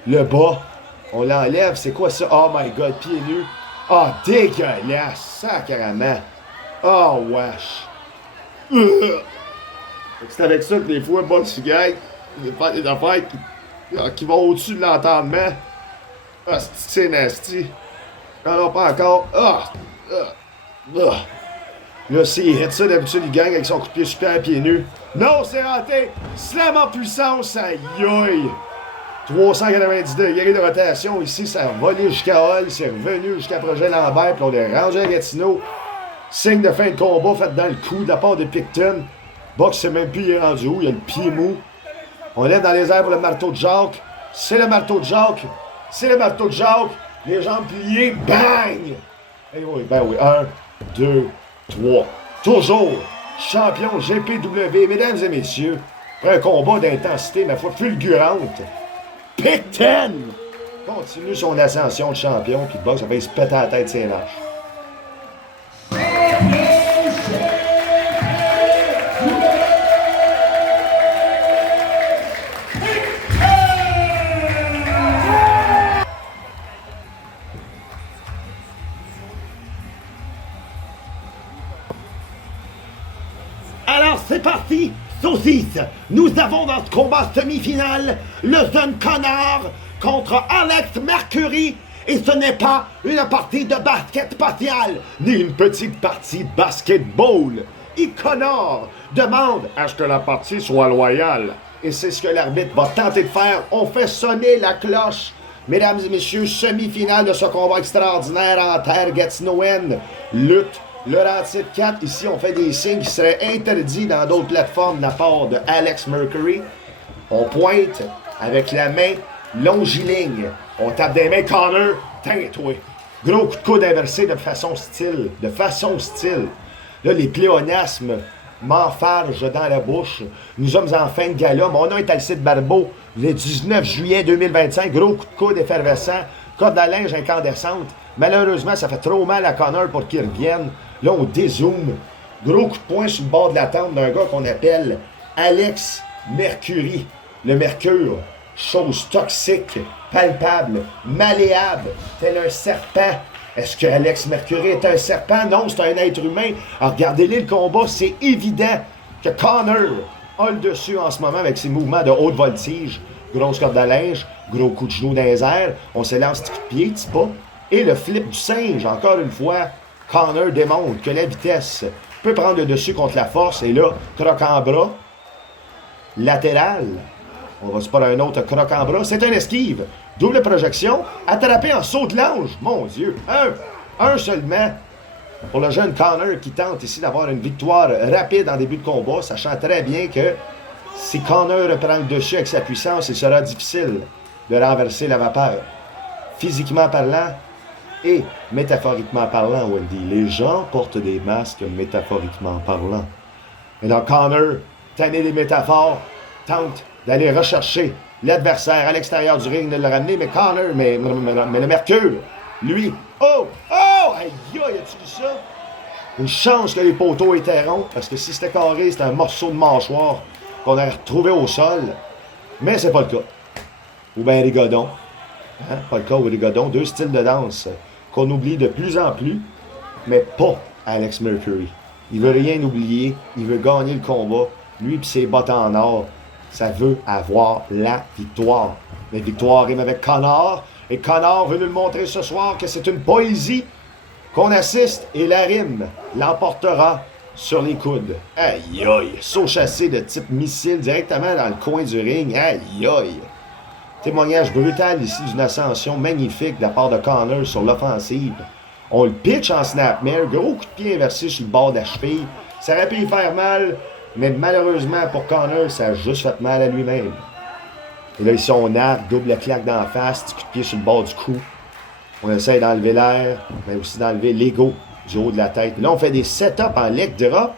Le bas, on l'enlève. C'est quoi ça? Oh my God, pieds nus. Oh, dégueulasse! Sacrément! Oh, wesh! C'est avec ça que des fois, Box gagne. Il fait des affaires qui vont au-dessus de l'entendement. Ah, c'est nasty. Non, pas encore. Là, s'il hit ça, d'habitude, il gagne avec son coup de pied super pieds nus. Non, c'est raté! Slam en puissance, aïe aïe! 390 degrés de rotation. Ici, ça a volé jusqu'à Hall, c'est revenu jusqu'à Projet Lambert, puis on est rendu à Gatineau. Signe de fin de combat fait dans le cou de la part de Picton. Box, c'est même plus il est rendu où, il a le pied mou. On lève dans les airs pour le marteau de Jacques. C'est le marteau de Jacques. C'est le marteau de Jacques. Les jambes pliées, bang! Eh oui, ben oui, 1, 2, 3. Toujours champion GPW, mesdames et messieurs, pour un combat d'intensité, ma foi, fulgurante. Picton continue son ascension de champion, puis Box, ça va se péter la tête ses lâches. Alors c'est parti, saucisse. Nous avons dans ce combat semi-final le jeune connard contre Alex Mercury. Et ce n'est pas une partie de basket spatial, ni une petite partie de basketball. Connor demande à ce que la partie soit loyale. Et c'est ce que l'arbitre va tenter de faire. On fait sonner la cloche. Mesdames et messieurs, semi-finale de ce combat extraordinaire en terre gatinoenne. Lutte. Le titre 4, ici, on fait des signes qui seraient interdits dans d'autres plateformes de la part de Alex Mercury. On pointe avec la main longiligne. On tape des mains Connor. Tain-toi. Gros coup de coude inversé de façon style. Là, les pléonasmes m'enfargent dans la bouche. Nous sommes en fin de gala. Mon nom est Alcide Barbeau. Le 19 juillet 2025. Gros coup de coude effervescent. Corde à linge incandescente. Malheureusement, ça fait trop mal à Connor pour qu'il revienne. Là, on dézoome. Gros coup de poing sur le bord de la tente d'un gars qu'on appelle Alex Mercury. Le mercure. Chose toxique, palpable, malléable, tel un serpent. Est-ce que Alex Mercury est un serpent? Non, c'est un être humain. Alors, regardez-les le combat, c'est évident que Connor a le dessus en ce moment avec ses mouvements de haute voltige. Grosse corde à linge, gros coup de genou dans les airs, on s'élance petit coup de pied, petit pas. Et le flip du singe, encore une fois, Connor démontre que la vitesse peut prendre le dessus contre la force. Et là, croc en bras, latéral. On va se faire un autre croc en bras. C'est un esquive. Double projection. Attrapé en saut de l'ange. Mon Dieu. Un seulement. Pour le jeune Connor qui tente ici d'avoir une victoire rapide en début de combat, sachant très bien que si Connor reprend le dessus avec sa puissance, il sera difficile de renverser la vapeur. Physiquement parlant et métaphoriquement parlant, Wendy. Les gens portent des masques métaphoriquement parlant. Et donc Connor, tanné des métaphores, tente d'aller rechercher l'adversaire à l'extérieur du ring, de le ramener, mais Connor, mais le Mercure, lui, aïe, as-tu vu ça? Une chance que les poteaux étaient ronds, parce que si c'était carré, c'était un morceau de mâchoire qu'on aurait retrouvé au sol, mais c'est pas le cas. Ou bien rigodon, pas le cas ou rigodon, deux styles de danse qu'on oublie de plus en plus, mais pas Alex Mercury. Il veut rien oublier, il veut gagner le combat, lui pis ses bottes en or. Ça veut avoir la victoire. La victoire rime avec Connor. Et Connor veut nous le montrer ce soir que c'est une poésie qu'on assiste et la rime l'emportera sur les coudes. Aïe aïe! Saut chassé de type missile directement dans le coin du ring. Aïe aïe! Témoignage brutal ici d'une ascension magnifique de la part de Connor sur l'offensive. On le pitch en snapmare, gros coup de pied inversé sur le bord de la cheville. Ça aurait pu y faire mal, mais malheureusement pour Connor, ça a juste fait mal à lui-même. Et là, ici, on arc, double claque d'en face, petit coup de pied sur le bord du cou. On essaie d'enlever l'air, mais aussi d'enlever l'ego du haut de la tête. Et là, on fait des setups en leg drop.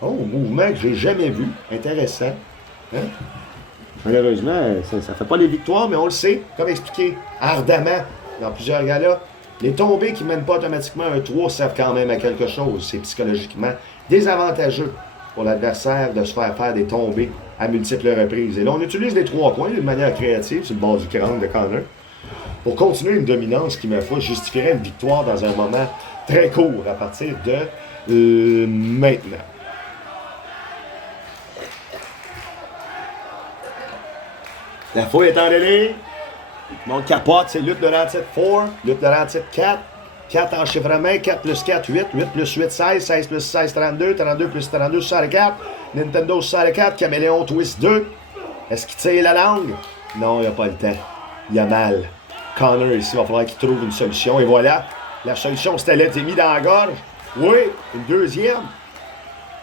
Oh, mouvement que j'ai jamais vu. Intéressant. Hein? Malheureusement, ça ne fait pas les victoires, mais on le sait, comme expliqué ardemment dans plusieurs galas. Les tombées qui ne mènent pas automatiquement un 3 servent quand même à quelque chose. C'est psychologiquement désavantageux pour l'adversaire de se faire des tombées à multiples reprises. Et là, on utilise les 3 coins d'une manière créative sur le bord du crâne de Connor pour continuer une dominance qui, ma foi, justifierait une victoire dans un moment très court à partir de maintenant. La fouille est en délai. Mon capote, c'est lutte de titre 4, lutte de titre 4, 4 en chiffrement, 4 plus 4, 8, 8 plus 8, 16, 16 plus 16, 32, 32 plus 32, 64, Nintendo 64, Caméléon Twist 2. Est-ce qu'il tire la langue? Non, il n'a pas le temps. Il a mal. Connor, ici, il va falloir qu'il trouve une solution. Et voilà, la solution, c'était l'étémie dans la gorge. Oui, une deuxième.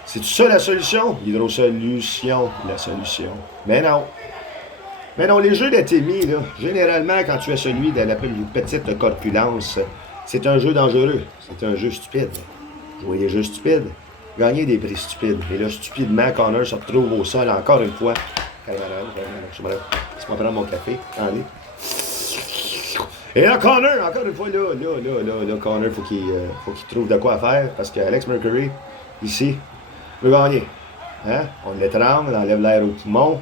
C'est ça la solution? Hydrosolution, la solution. Mais non. Mais non, les jeux d'étémie, là, généralement, quand tu es celui de la plus petite corpulence, c'est un jeu dangereux. C'est un jeu stupide. Jouer des jeux stupides, gagner des prix stupides. Et là, stupidement, Connor se retrouve au sol encore une fois. Laisse-moi prendre mon café. Allez. Et là, Connor, encore une fois, là, Connor, faut qu'il trouve de quoi faire, parce qu'Alex Mercury, ici, veut gagner. Hein? On l'étrangle, on enlève l'air au poumon.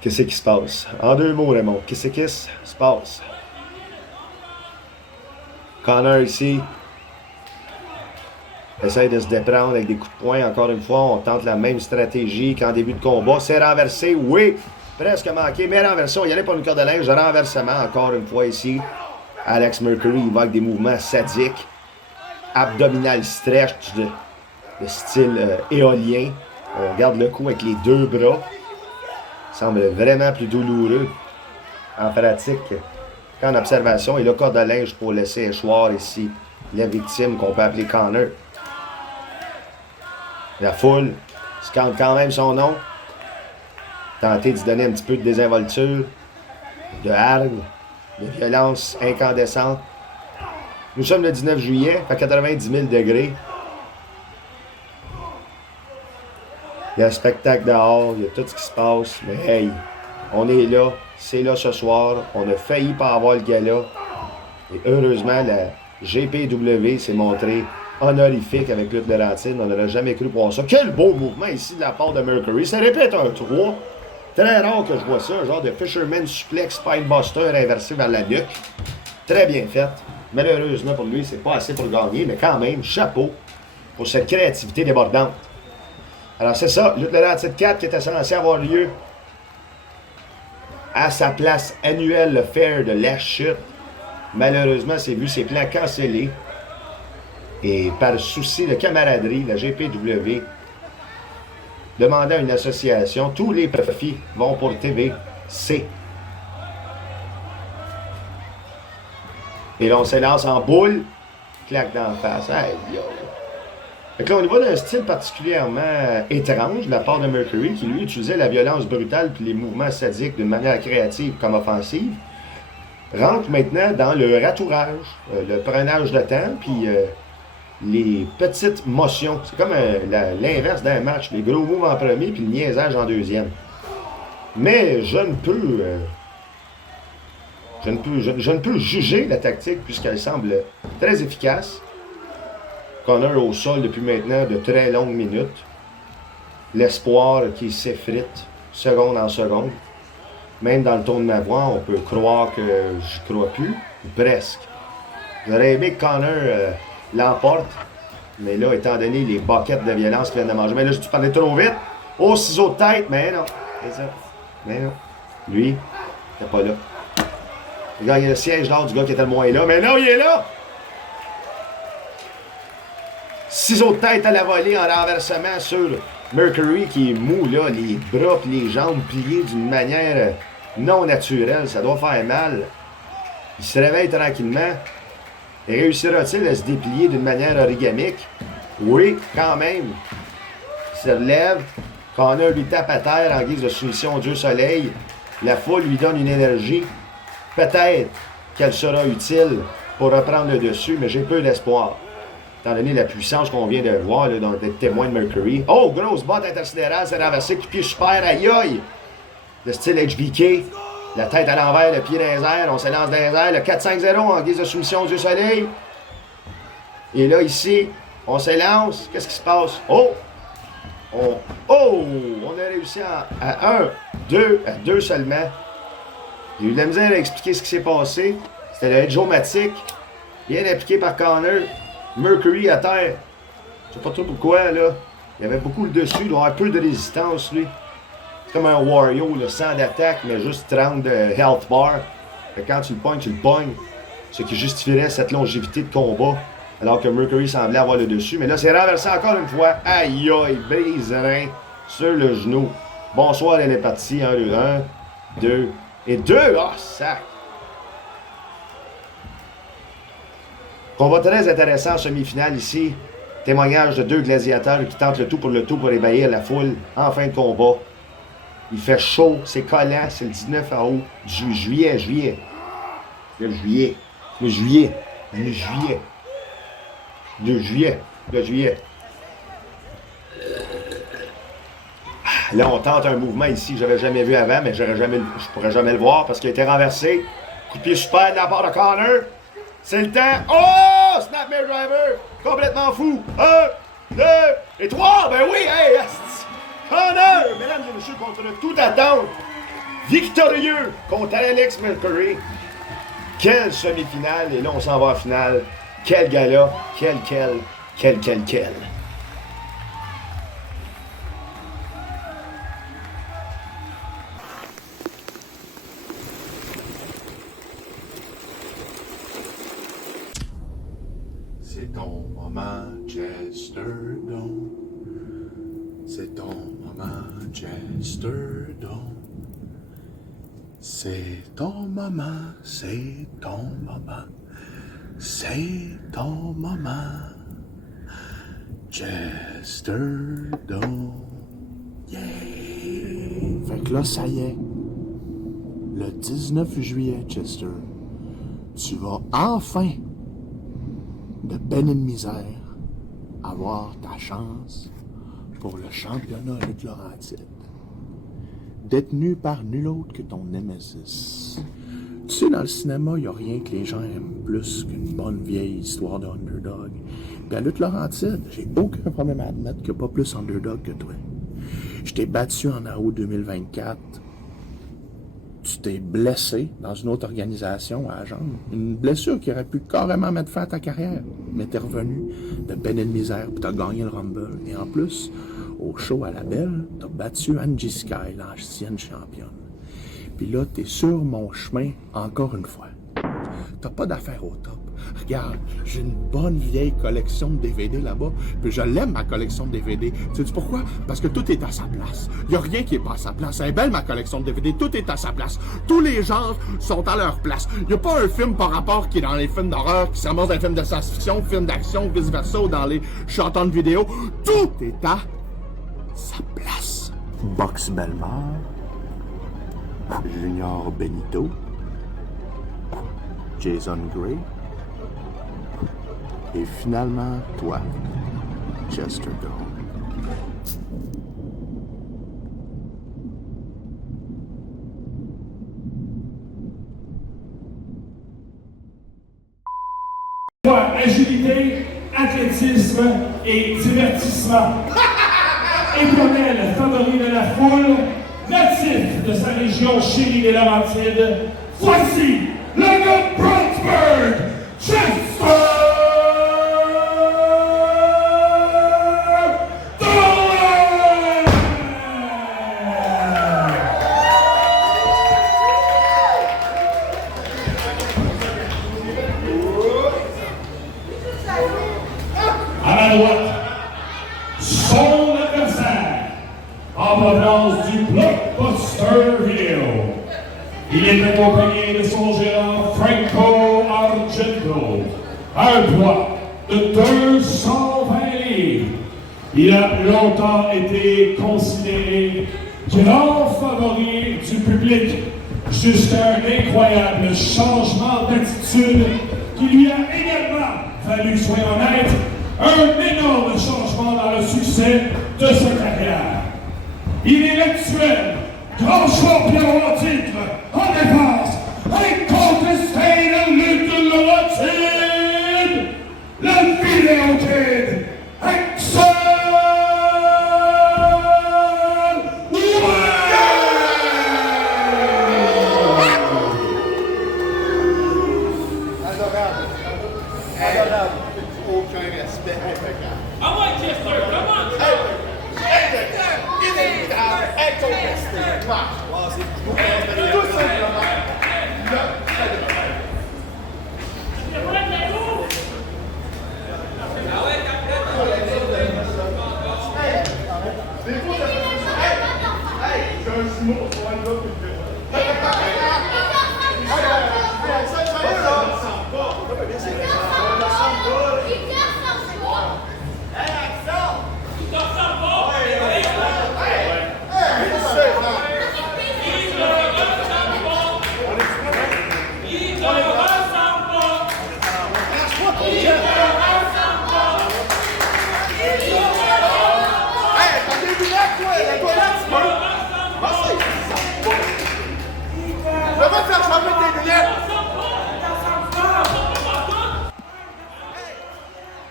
Qu'est-ce qui se passe? En 2 mots, Raymond, qu'est-ce qui se passe? Connor, ici, essaye de se déprendre avec des coups de poing. Encore une fois, on tente la même stratégie qu'en début de combat. C'est renversé, oui, presque manqué, mais renversé. On y allait pour une corde de linge, renversement, encore une fois ici. Alex Mercury, il va avec des mouvements sadiques. Abdominal stretch de style éolien. On garde le coup avec les 2 bras. Semble vraiment plus douloureux en pratique qu'en observation. Et le corde de linge pour laisser échoir ici la victime qu'on peut appeler Connor. La foule scande quand même son nom. Tenter d'y donner un petit peu de désinvolture, de hargne, de violence incandescente. Nous sommes le 19 juillet, à 90 000 degrés. Il y a un spectacle dehors, il y a tout ce qui se passe, mais hey, on est là, c'est là ce soir, on a failli pas avoir le gala, et heureusement, la GPW s'est montrée honorifique avec Lutte Laurentide, on n'aurait jamais cru voir ça. Quel beau mouvement ici de la part de Mercury, ça répète un 3, très rare que je vois ça, un genre de Fisherman Suplex Spinebuster inversé vers la nuque, très bien fait, malheureusement pour lui, c'est pas assez pour gagner, mais quand même, chapeau pour cette créativité débordante. Alors c'est ça, Lutte Laurentide 4 qui était censé avoir lieu à sa place annuelle, le Fair de la Chute. Malheureusement, c'est vu ses plans cancellés. Et par souci de camaraderie, la GPW demandait à une association, tous les profits vont pour TVC. Et là, on s'élance en boule, claque d'en face. Aïe, yo. Fait que là, on y va d'un style particulièrement étrange de la part de Mercury, qui lui utilisait la violence brutale puis les mouvements sadiques d'une manière créative comme offensive, rentre maintenant dans le ratourage, le prenage de temps, puis les petites motions. C'est comme l'inverse d'un match, les gros moves en premier puis le niaisage en deuxième. Mais je ne peux juger la tactique puisqu'elle semble très efficace. Connor au sol depuis maintenant de très longues minutes. L'espoir qui s'effrite seconde en seconde. Même dans le ton de ma voix, on peut croire que je crois plus, ou presque. J'aurais aimé que Connor l'emporte, mais là, étant donné les boquettes de violence qu'il vient de manger, mais là, je parlais trop vite. Oh, ciseau de tête, mais non. C'est ça. Mais non. Lui, il était pas là. Regarde, il y a le siège là du gars qui était le moins là. Mais non, il est là! Ciseau de tête à la volée en renversement sur Mercury qui est mou, là, les bras et les jambes pliés d'une manière non naturelle. Ça doit faire mal. Il se réveille tranquillement. Et réussira-t-il à se déplier d'une manière origamique? Oui, quand même. Il se relève. Connor lui tape à terre en guise de soumission au Dieu Soleil. La foule lui donne une énergie. Peut-être qu'elle sera utile pour reprendre le dessus, mais j'ai peu d'espoir. Étant donné la puissance qu'on vient de voir là, dans le témoin de Mercury. Oh, grosse botte intersidérale, c'est renversé, qui pied super, aïe aïe! Le style HBK, la tête à l'envers, le pied dans les airs, on s'élance dans les airs, le 4-5-0 en guise de soumission au Dieu Soleil. Et là, ici, on s'élance, qu'est-ce qui se passe? Oh! On a réussi à 2 seulement. J'ai eu de la misère à expliquer ce qui s'est passé. C'était le Edge-O-Matic, bien appliqué par Connor. Mercury à terre. Je sais pas trop pourquoi, là. Il y avait beaucoup le dessus, il doit avoir peu de résistance, lui. C'est comme un Wario, là, 100 d'attaque, mais juste 30 de health bar. Fait que quand tu le pognes. Ce qui justifierait cette longévité de combat. Alors que Mercury semblait avoir le dessus. Mais là, c'est renversé encore une fois. Aïe aïe, brise-rein sur le genou. Bonsoir, elle est partie. 1, 2 et 2. Ah, sac! Combat très intéressant en semi-finale ici. Témoignage de 2 gladiateurs qui tentent le tout pour ébahir la foule en fin de combat. Il fait chaud, c'est collant, c'est le 19 août, juillet. Là, on tente un mouvement ici que j'avais jamais vu avant, mais je pourrais jamais le voir parce qu'il a été renversé. Coup de pied super de la part de Connor. C'est le temps. Oh! Snapmare Driver! Complètement fou! 1, 2 et 3! Ben oui! Hey! Connor! Mesdames et messieurs, contre toute attente, victorieux contre Alex Mercury. Quelle semi-finale! Et là, on s'en va en finale. Quel gala! Quel! C'est ton moment, Chesterdon. C'est ton moment, Chesterdon. C'est ton moment, c'est ton moment. C'est ton moment, Chesterdon. Yeah! Fait que là, ça y est. Le 19 juillet, Chester, tu vas enfin, de peine et de misère, avoir ta chance pour le championnat de Laurentide. Détenu par nul autre que ton Nemesis. Tu sais, dans le cinéma, il n'y a rien que les gens aiment plus qu'une bonne vieille histoire de underdog. Puis à lutte Laurentide, j'ai aucun problème à admettre qu'il n'y a pas plus underdog que toi. Je t'ai battu en août 2024. Tu t'es blessé dans une autre organisation à la jambe. Une blessure qui aurait pu carrément mettre fin à ta carrière. Mais t'es revenu de peine et de misère puis t'as gagné le Rumble. Et en plus, au show à la Belle, t'as battu Angie Sky, l'ancienne championne. Puis là, t'es sur mon chemin encore une fois. T'as pas d'affaires au top. Regarde, j'ai une bonne vieille collection de DVD là-bas, puis je l'aime, ma collection de DVD. Sais-tu pourquoi? Parce que tout est à sa place. Y a rien qui est pas à sa place. Elle est belle, ma collection de DVD. Tout est à sa place. Tous les genres sont à leur place. Y a pas un film par rapport qui est dans les films d'horreur, qui s'amorce dans les films de science-fiction, films d'action, vice-versa, ou dans les chantants de vidéo. Tout est à sa place. Box Belmar, Junior Benito, Jason Gray, et finalement, toi, Chester Dome. Agilité, athlétisme et divertissement. Éternel favori de la foule, natif de sa région chérie des Laurentides, voici le gars de Brownsburg, Chester! provenance du Blockbuster Video. Il est accompagné de son gérant Franco Argento, un poids de 220 livres. Il a longtemps été considéré grand favori du public, jusqu'à un incroyable changement d'attitude qui lui a également fallu, soyons honnêtes, un énorme changement dans le succès de sa carrière. Il est l'actuel grand champion en titre, en défense, incontesté de lutte de Laurentide, le Vidéo Kid, Axel Adorable. Aucun respect, impeccable. Come on, Chester, come on! Impeccable, inimitable, incontesté. Marche. Tout simplement, le chef de l'œuvre. Des fois, ça fait ça. Hey, j'ai un jumeau pour toi, là, puis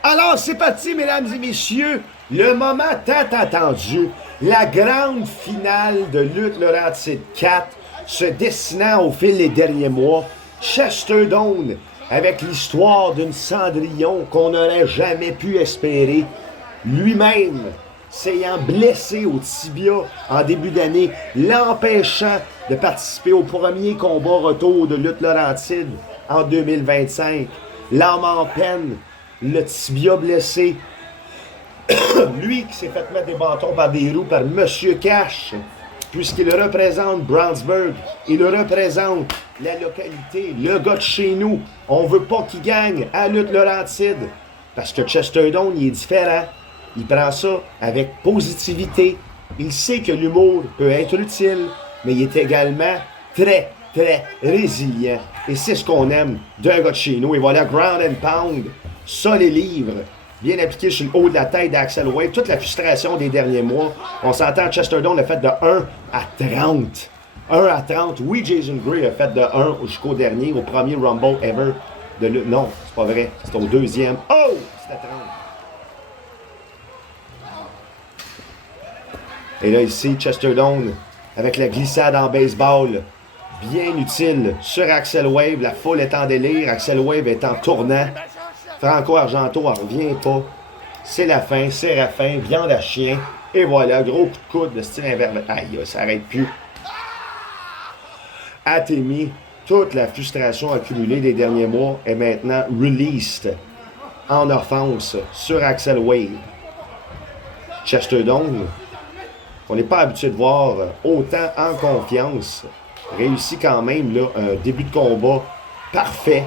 Alors, c'est parti, mesdames et messieurs, le moment tant attendu, la grande finale de Lutte Laurentide 4 se dessinant au fil des derniers mois. Chester Dome, avec l'histoire d'une Cendrillon qu'on n'aurait jamais pu espérer, lui-même s'ayant blessé au tibia en début d'année, l'empêchant de participer au premier combat retour de Lutte Laurentide en 2025. L'âme en peine, le tibia blessé, lui qui s'est fait mettre des bâtons par des roues par Monsieur Cash, puisqu'il représente Brownsburg, il représente la localité, le gars de chez nous. On veut pas qu'il gagne à Lutte Laurentide, parce que Chester Dome, il est différent. Il prend ça avec positivité. Il sait que l'humour peut être utile, mais il est également très résilient. Et c'est ce qu'on aime d'un gars de chez nous. Et voilà, Ground and Pound, ça les livres, bien appliqué sur le haut de la tête d'Axel Wade. Toute la frustration des derniers mois. On s'entend, Chester Dome a fait de 1 à 30. 1 à 30. Oui, Jason Gray a fait de 1 jusqu'au dernier, au premier Rumble ever. Non, c'est pas vrai. C'est au deuxième. Oh! C'était 30. Et là, ici, Chester Dome, avec la glissade en baseball, bien utile sur Axel Wade. La foule est en délire. Axel Wade est en tournant. Franco Argento en revient pas. C'est la fin, c'est la fin. Viande à chien. Et voilà, gros coup de coude de style inverse. Aïe, ça n'arrête plus. Atemi, toute la frustration accumulée des derniers mois est maintenant released en offense sur Axel Wade. Chester Dome, on n'est pas habitué de voir autant en confiance. Réussit quand même là, un début de combat parfait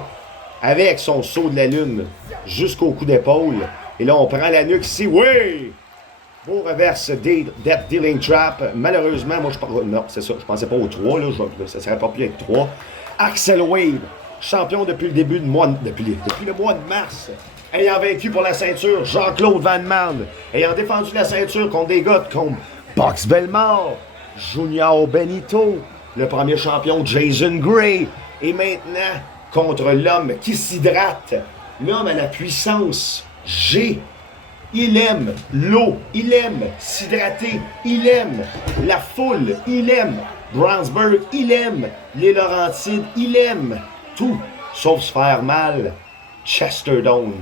avec son saut de la lune jusqu'au coup d'épaule. Et là, on prend la nuque ici. Oui! Beau reverse Death Dealing Trap. Malheureusement, moi, non, c'est ça. Je pensais pas au 3. Là, ça serait pas plus avec 3. Axel Wade, champion depuis le début de mois... Depuis le mois de mars. Ayant vaincu pour la ceinture Jean-Claude Van Damme. Ayant défendu la ceinture contre des gars comme Box Belmore, Junior Benito, le premier champion Jason Gray, et maintenant contre l'homme qui s'hydrate, l'homme à la puissance G. Il aime l'eau, il aime s'hydrater, il aime la foule, il aime Brownsburg, il aime les Laurentides, il aime tout, sauf se faire mal. Chester Dome,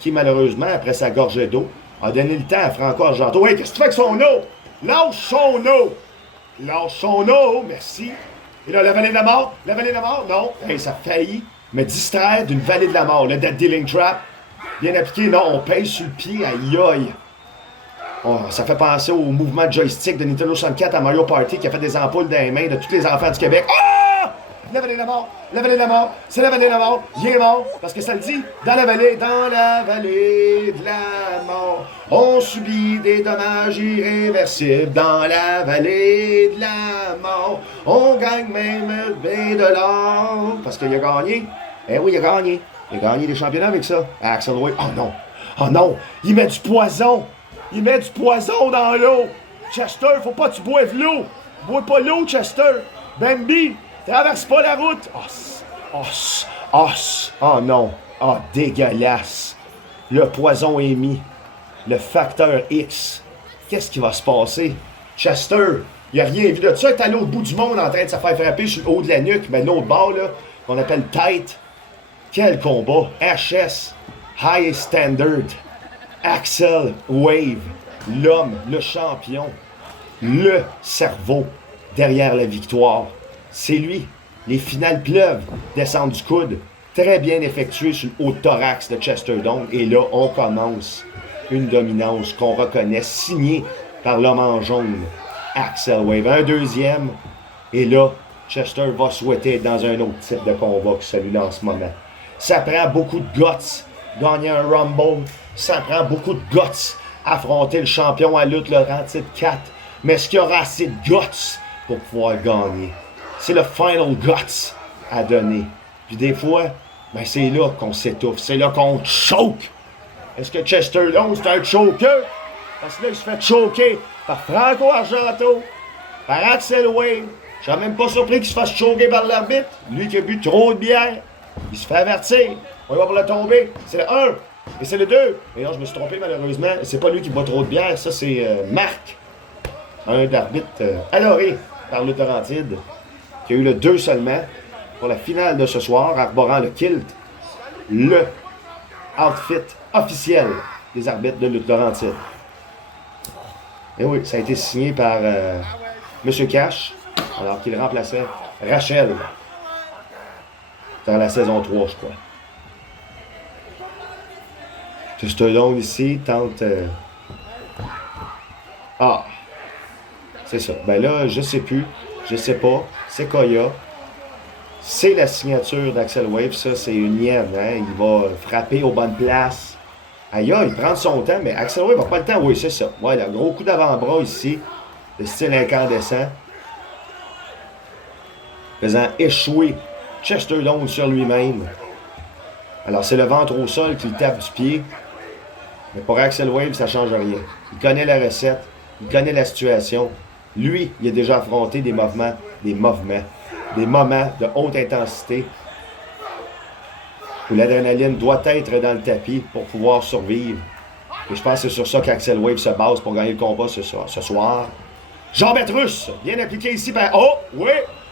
qui malheureusement, après sa gorgée d'eau, a donné le temps à Franco Argento. Hey, qu'est-ce que tu fais avec son eau? Lâche son eau! Lâche son eau, merci. Et là, la vallée de la mort? La vallée de la mort? Non. Hey, ça a failli me distraire d'une vallée de la mort. Le Dead Dealing Trap. Bien appliqué, non, on pèse sur le pied, aïe aïe. Ça fait penser au mouvement de joystick de Nintendo 64 à Mario Party qui a fait des ampoules dans les mains de tous les enfants du Québec. Ah! La vallée de la mort, la vallée de la mort, c'est la vallée de la mort, il est mort, parce que ça le dit, dans la vallée de la mort, on subit des dommages irréversibles, dans la vallée de la mort, on gagne même bien de l'or, parce qu'il a gagné, eh oui, il a gagné les championnats avec ça, Axel Wave, oh non, il met du poison dans l'eau, Chester, faut pas que tu boives l'eau, bois pas l'eau, Chester, Bambi, traverse pas la route! Oh non! Oh, dégueulasse! Le poison est mis. Le facteur X. Qu'est-ce qui va se passer? Chester, il a rien vu de ça. Il est à l'autre bout du monde en train de se faire frapper sur le haut de la nuque. Mais l'autre bord, là, qu'on appelle tête. Quel combat! HS. High Standard. Axel Wave. L'homme, le champion. Le cerveau derrière la victoire. C'est lui. Les finales pleuvent, descendent du coude. Très bien effectué sur le haut de thorax de Chester Dome. Et là, on commence une dominance qu'on reconnaît, signée par l'homme en jaune, Axel Wave. Un deuxième. Et là, Chester va souhaiter être dans un autre type de combat que celui-là en ce moment. Ça prend beaucoup de guts, gagner un Rumble. Ça prend beaucoup de guts, affronter le champion à lutte Laurentide 4. Mais est-ce qu'il y aura assez de guts pour pouvoir gagner? C'est le final guts à donner. Puis des fois, ben c'est là qu'on s'étouffe. C'est là qu'on choke. Est-ce que Chester Dome, c'est un choker? Parce que là, il se fait choker par Franco Argento, par Axel Wave. Je serais même pas surpris qu'il se fasse choker par l'arbitre. Lui qui a bu trop de bière, il se fait avertir. On va pour le tomber. C'est le 1 et c'est le 2. Et là, je me suis trompé malheureusement. C'est pas lui qui boit trop de bière. Ça, c'est Marc, un arbitre adoré par le Laurentide, qui a eu le 2 seulement pour la finale de ce soir, arborant le kilt, le outfit officiel des arbitres de lutte Laurentide. Et oui, ça a été signé par M. Cash, alors qu'il remplaçait Rachel dans la saison 3, je crois. Chester Dome ici tente... c'est ça. Ben là, je sais plus. Je sais pas. C'est Koya. C'est la signature d'Axel Wave. Ça, c'est une hyène. Hein? Il va frapper aux bonnes places. Aïe, il prend son temps, mais Axel Wave n'a pas le temps. Oui, c'est ça. Voilà, gros coup d'avant-bras ici. De style incandescent. Faisant échouer Chester Dome sur lui-même. Alors, c'est le ventre au sol qui le tape du pied. Mais pour Axel Wave, ça ne change rien. Il connaît la recette. Il connaît la situation. Lui, il a déjà affronté des moments de haute intensité où l'adrénaline doit être dans le tapis pour pouvoir survivre. Et je pense que c'est sur ça qu'Axel Wave se base pour gagner le combat ce soir. Jambette russe, bien appliqué ici par... Oh, oui,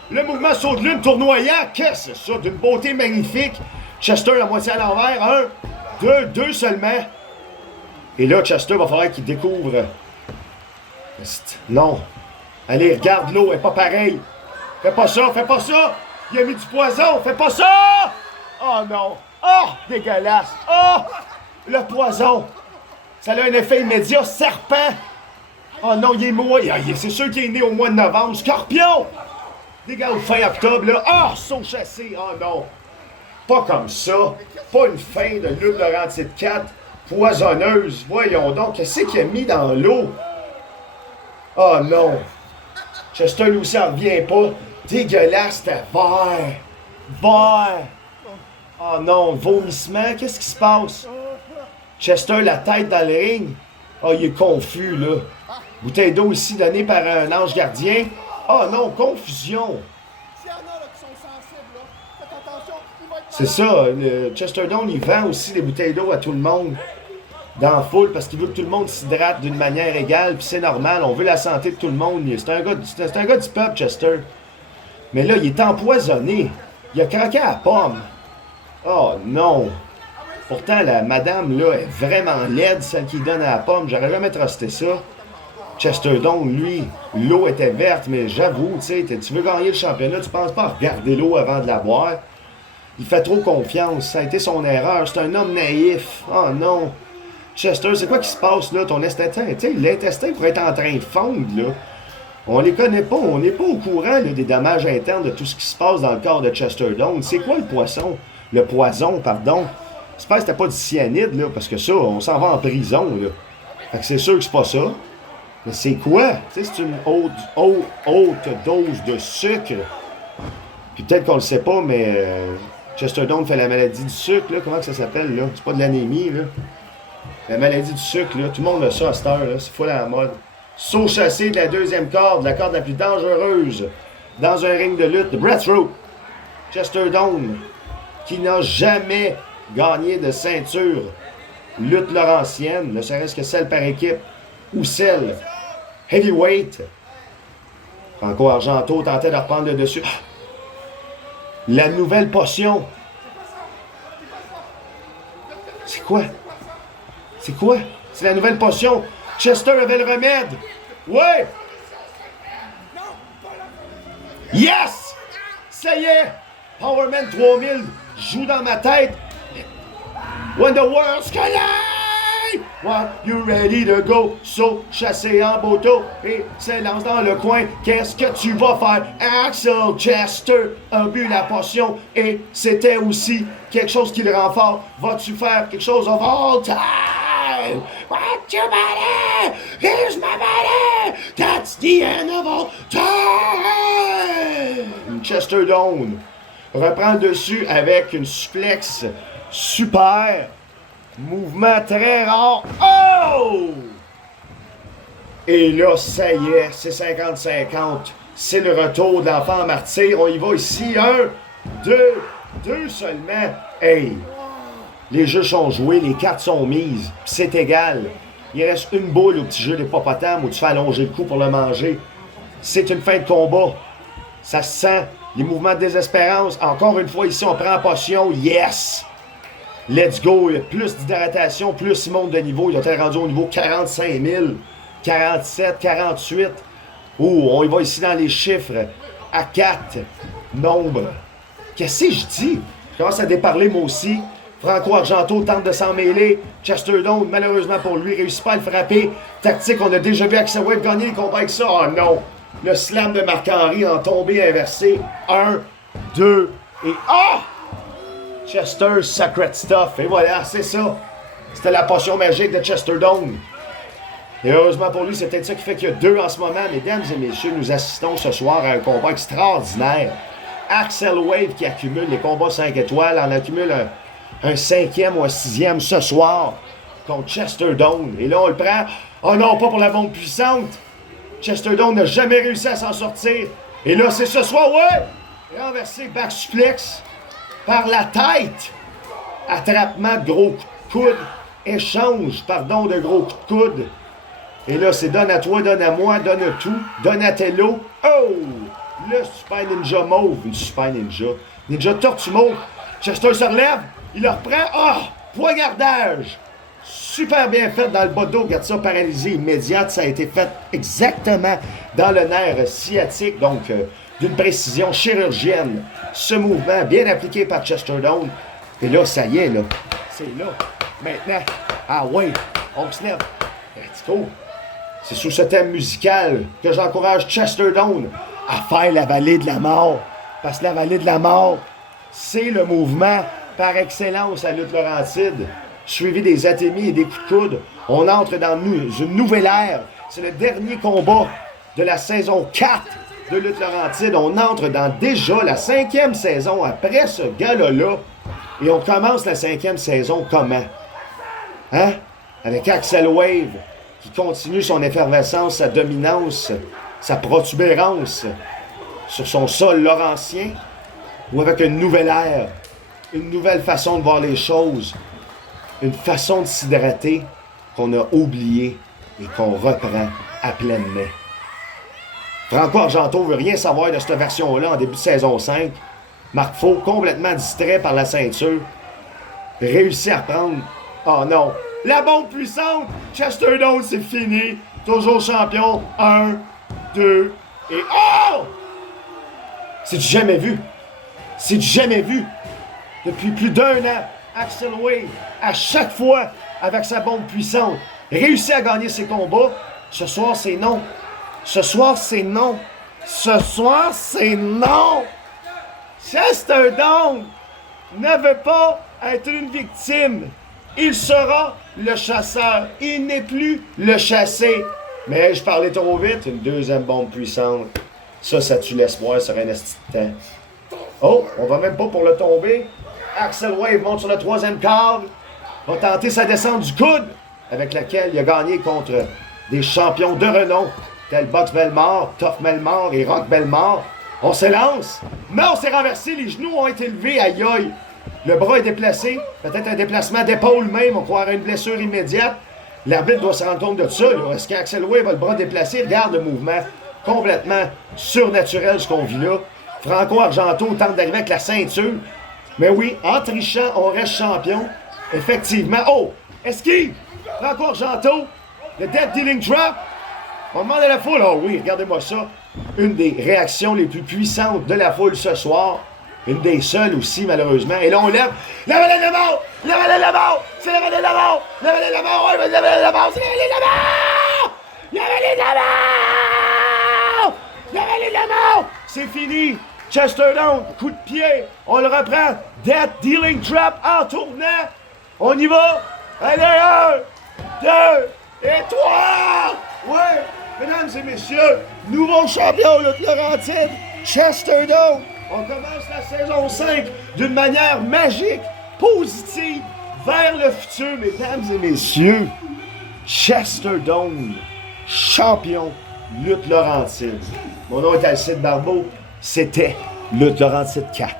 le mouvement saut de lune tournoyant. Qu'est-ce que c'est ça? D'une beauté magnifique. Chester à moitié à l'envers. 1, 2 seulement. Et là, Chester va falloir qu'il découvre... Non. Allez, regarde l'eau, elle est pas pareille. Fais pas ça. Il a mis du poison, fais pas ça. Oh non. Oh, dégueulasse. Oh, le poison. Ça a un effet immédiat, serpent. Oh non, il est mort. C'est sûr qu'il est né au mois de novembre. Scorpion. Dégâts au fin octobre, là. Oh, saut chassé. Oh non. Pas comme ça. Pas une fin de lutte Laurentide 4 poisonneuse. Voyons donc, qu'est-ce qu'il a mis dans l'eau? Oh non. Chester, lui aussi, en revient pas. Dégueulasse, c'était vert. Oh non, vomissement, qu'est-ce qui se passe? Chester, la tête dans le ring. Oh, il est confus, là. Bouteille d'eau ici donnée par un ange gardien. Oh non, confusion. C'est ça, Chester Dome, il vend aussi des bouteilles d'eau à tout le monde. Dans la foule, parce qu'il veut que tout le monde s'hydrate d'une manière égale, puis c'est normal, on veut la santé de tout le monde. C'est un gars du peuple, Chester. Mais là, il est empoisonné. Il a craqué à la pomme. Oh non. Pourtant, la madame, là, est vraiment laide, celle qui donne à la pomme. J'aurais jamais trusté ça. Chester Dome, lui, l'eau était verte, mais j'avoue, tu sais, tu veux gagner le championnat, tu penses pas à regarder l'eau avant de la boire. Il fait trop confiance. Ça a été son erreur. C'est un homme naïf. Oh non. Chester, c'est quoi qui se passe là? Ton intestin, tu sais, l'intestin pourrait être en train de fondre, là. On les connaît pas, on n'est pas au courant là, des dommages internes de tout ce qui se passe dans le corps de Chester Dome. C'est quoi le poison? Le poison, pardon. J'espère que c'était pas du cyanide, là, parce que ça, on s'en va en prison, là. Fait que c'est sûr que c'est pas ça. Mais c'est quoi? Tu sais, c'est une haute dose de sucre. Puis peut-être qu'on le sait pas, mais Chester Dome fait la maladie du sucre, là. Comment que ça s'appelle, là? C'est pas de l'anémie, là. La maladie du sucre, là. Tout le monde a ça à cette heure, là. C'est fou à la mode. Saut chassé de la deuxième corde, la corde la plus dangereuse dans un ring de lutte, de Bret Rowe. Chester Dome, qui n'a jamais gagné de ceinture lutte laurentienne, ne serait-ce que celle par équipe ou celle heavyweight. Franco Argento tentait de reprendre le dessus. La nouvelle potion. C'est quoi? C'est quoi? C'est la nouvelle potion. Chester avait le remède. Ouais! Yes! Ça y est! Powerman 3000 joue dans ma tête. When the world's collide! What you ready to go? So, chassé en moto et s'élance dans le coin. Qu'est-ce que tu vas faire? Axel Chester a bu la potion et c'était aussi quelque chose qui le rend fort. Vas-tu faire quelque chose of all time? What you matter? Here's my matter! That's the end of all time! Chester Dome reprend le dessus avec une suplex super. Mouvement très rare. Oh! Et là, ça y est, c'est 50-50. C'est le retour de l'enfant martyr. On y va ici. 1, 2 seulement. Hey! Les jeux sont joués, les cartes sont mises, pis c'est égal. Il reste une boule au petit jeu des popotames où tu fais allonger le cou pour le manger. C'est une fin de combat. Ça se sent. Les mouvements de désespérance. Encore une fois, ici, on prend en potion. Yes! Let's go. Plus d'hydratation, plus il monte de niveau. Il doit être rendu au niveau 45 000, 47, 48. Oh, on y va ici dans les chiffres. À 4. Nombre. Qu'est-ce que je dis? Je commence à déparler moi aussi. Franco Argento tente de s'en mêler. Chester Dome, malheureusement pour lui, réussit pas à le frapper. Tactique, on a déjà vu Axel Wade gagner les combats avec ça. Oh non! Le slam de Marc-Henry en tombée inversée. 1, 2 et... Ah! Chester Sacred Stuff. Et voilà, c'est ça. C'était la potion magique de Chester Dome. Et heureusement pour lui, c'est peut-être ça qui fait qu'il y a 2 en ce moment. Mesdames et messieurs, nous assistons ce soir à un combat extraordinaire. Axel Wade qui accumule les combats 5 étoiles, en accumule un 5e ou un 6e ce soir contre Chester Dome. Et là, on le prend. Oh non, pas pour la bombe puissante. Chester Dome n'a jamais réussi à s'en sortir. Et là, c'est ce soir, ouais! Renversé back suplex par la tête. Attrapement de gros coups de coude. Échange, pardon, de gros coups de coude. Et là, c'est donne à toi, donne à moi, donne à tout. Donatello. Oh! Le Super Ninja Mauve. Une Super Ninja. Ninja Tortue Mauve. Chester se relève. Il le reprend. Ah! Poignardage. Super bien fait dans le bas de dos. Regarde ça, paralysée immédiate. Ça a été fait exactement dans le nerf sciatique. Donc, d'une précision chirurgienne. Ce mouvement bien appliqué par Chester Dome. Et là, ça y est, là. C'est là. Maintenant. Ah ouais. On se lève. Let's go. C'est sous ce thème musical que j'encourage Chester Dome à faire la vallée de la mort. Parce que la vallée de la mort, c'est le mouvement par excellence à lutte laurentide. Suivi des atémies et des coups de coude, on entre dans une nouvelle ère. C'est le dernier combat de la saison 4 de lutte laurentide. On entre dans déjà la 5e saison après ce gala-là. Et on commence la 5e saison comment? Hein? Avec Axel Wade qui continue son effervescence, sa dominance, sa protubérance sur son sol laurentien, ou avec une nouvelle ère, une nouvelle façon de voir les choses, une façon de s'hydrater qu'on a oubliée et qu'on reprend à pleine main. Franco Argento veut rien savoir de cette version-là en début de saison 5. Marc Faux, complètement distrait par la ceinture, réussit à prendre... Oh non! La bombe puissante! Chester Dome, c'est fini! Toujours champion. 1, 2 et... Oh! C'est du jamais vu! C'est du jamais vu! Depuis plus d'1 an, Axel Wave, à chaque fois, avec sa bombe puissante, réussit à gagner ses combats. Ce soir, c'est non. Ce soir, c'est non. Ce soir, c'est non. Chester Dome ne veut pas être une victime. Il sera le chasseur. Il n'est plus le chassé. Mais je parlais trop vite. Une deuxième bombe puissante. Ça tue l'espoir sur un esti de temps. Oh, on va même pas pour le tomber. Axel Wave monte sur le troisième câble. Va tenter sa descente du coude, avec laquelle il a gagné contre des champions de renom, tels Box Belmore, Tough Belmore et Rock Belmore. On s'élance, mais on s'est renversé, les genoux ont été levés, aïe aïe. Le bras est déplacé, peut-être un déplacement d'épaule même, on croirait une blessure immédiate. L'arbitre doit se rendre compte de ça. Est-ce qu'Axel Wave a le bras déplacé? Regarde le mouvement complètement surnaturel ce qu'on vit là. Franco Argento tente d'arriver avec la ceinture. Mais oui, en trichant, on reste champion. Effectivement. Oh! Esquive! Franco Argento, le Death Dealing Trap. On demande à la foule. Oh oui, regardez-moi ça. Une des réactions les plus puissantes de la foule ce soir. Une des seules aussi, malheureusement. Et là, on lève la vallée de la mort! La vallée de la mort! C'est la vallée de la mort! La vallée de la mort! Ouais, la vallée de la mort! C'est la vallée de la mort! La vallée de la mort! La vallée de la mort! C'est fini! Chester Dome, coup de pied, on le reprend. Death Dealing Trap en tournant. On y va. Allez, 1, 2 et 3. Ouais, mesdames et messieurs, nouveau champion de Laurentide, Chester Dome. On commence la saison 5 d'une manière magique, positive, vers le futur, mesdames et messieurs. Chester Dome, champion Lutte Laurentide. Mon nom est Alcide Barbeau. C'était Lutte Laurentide 4.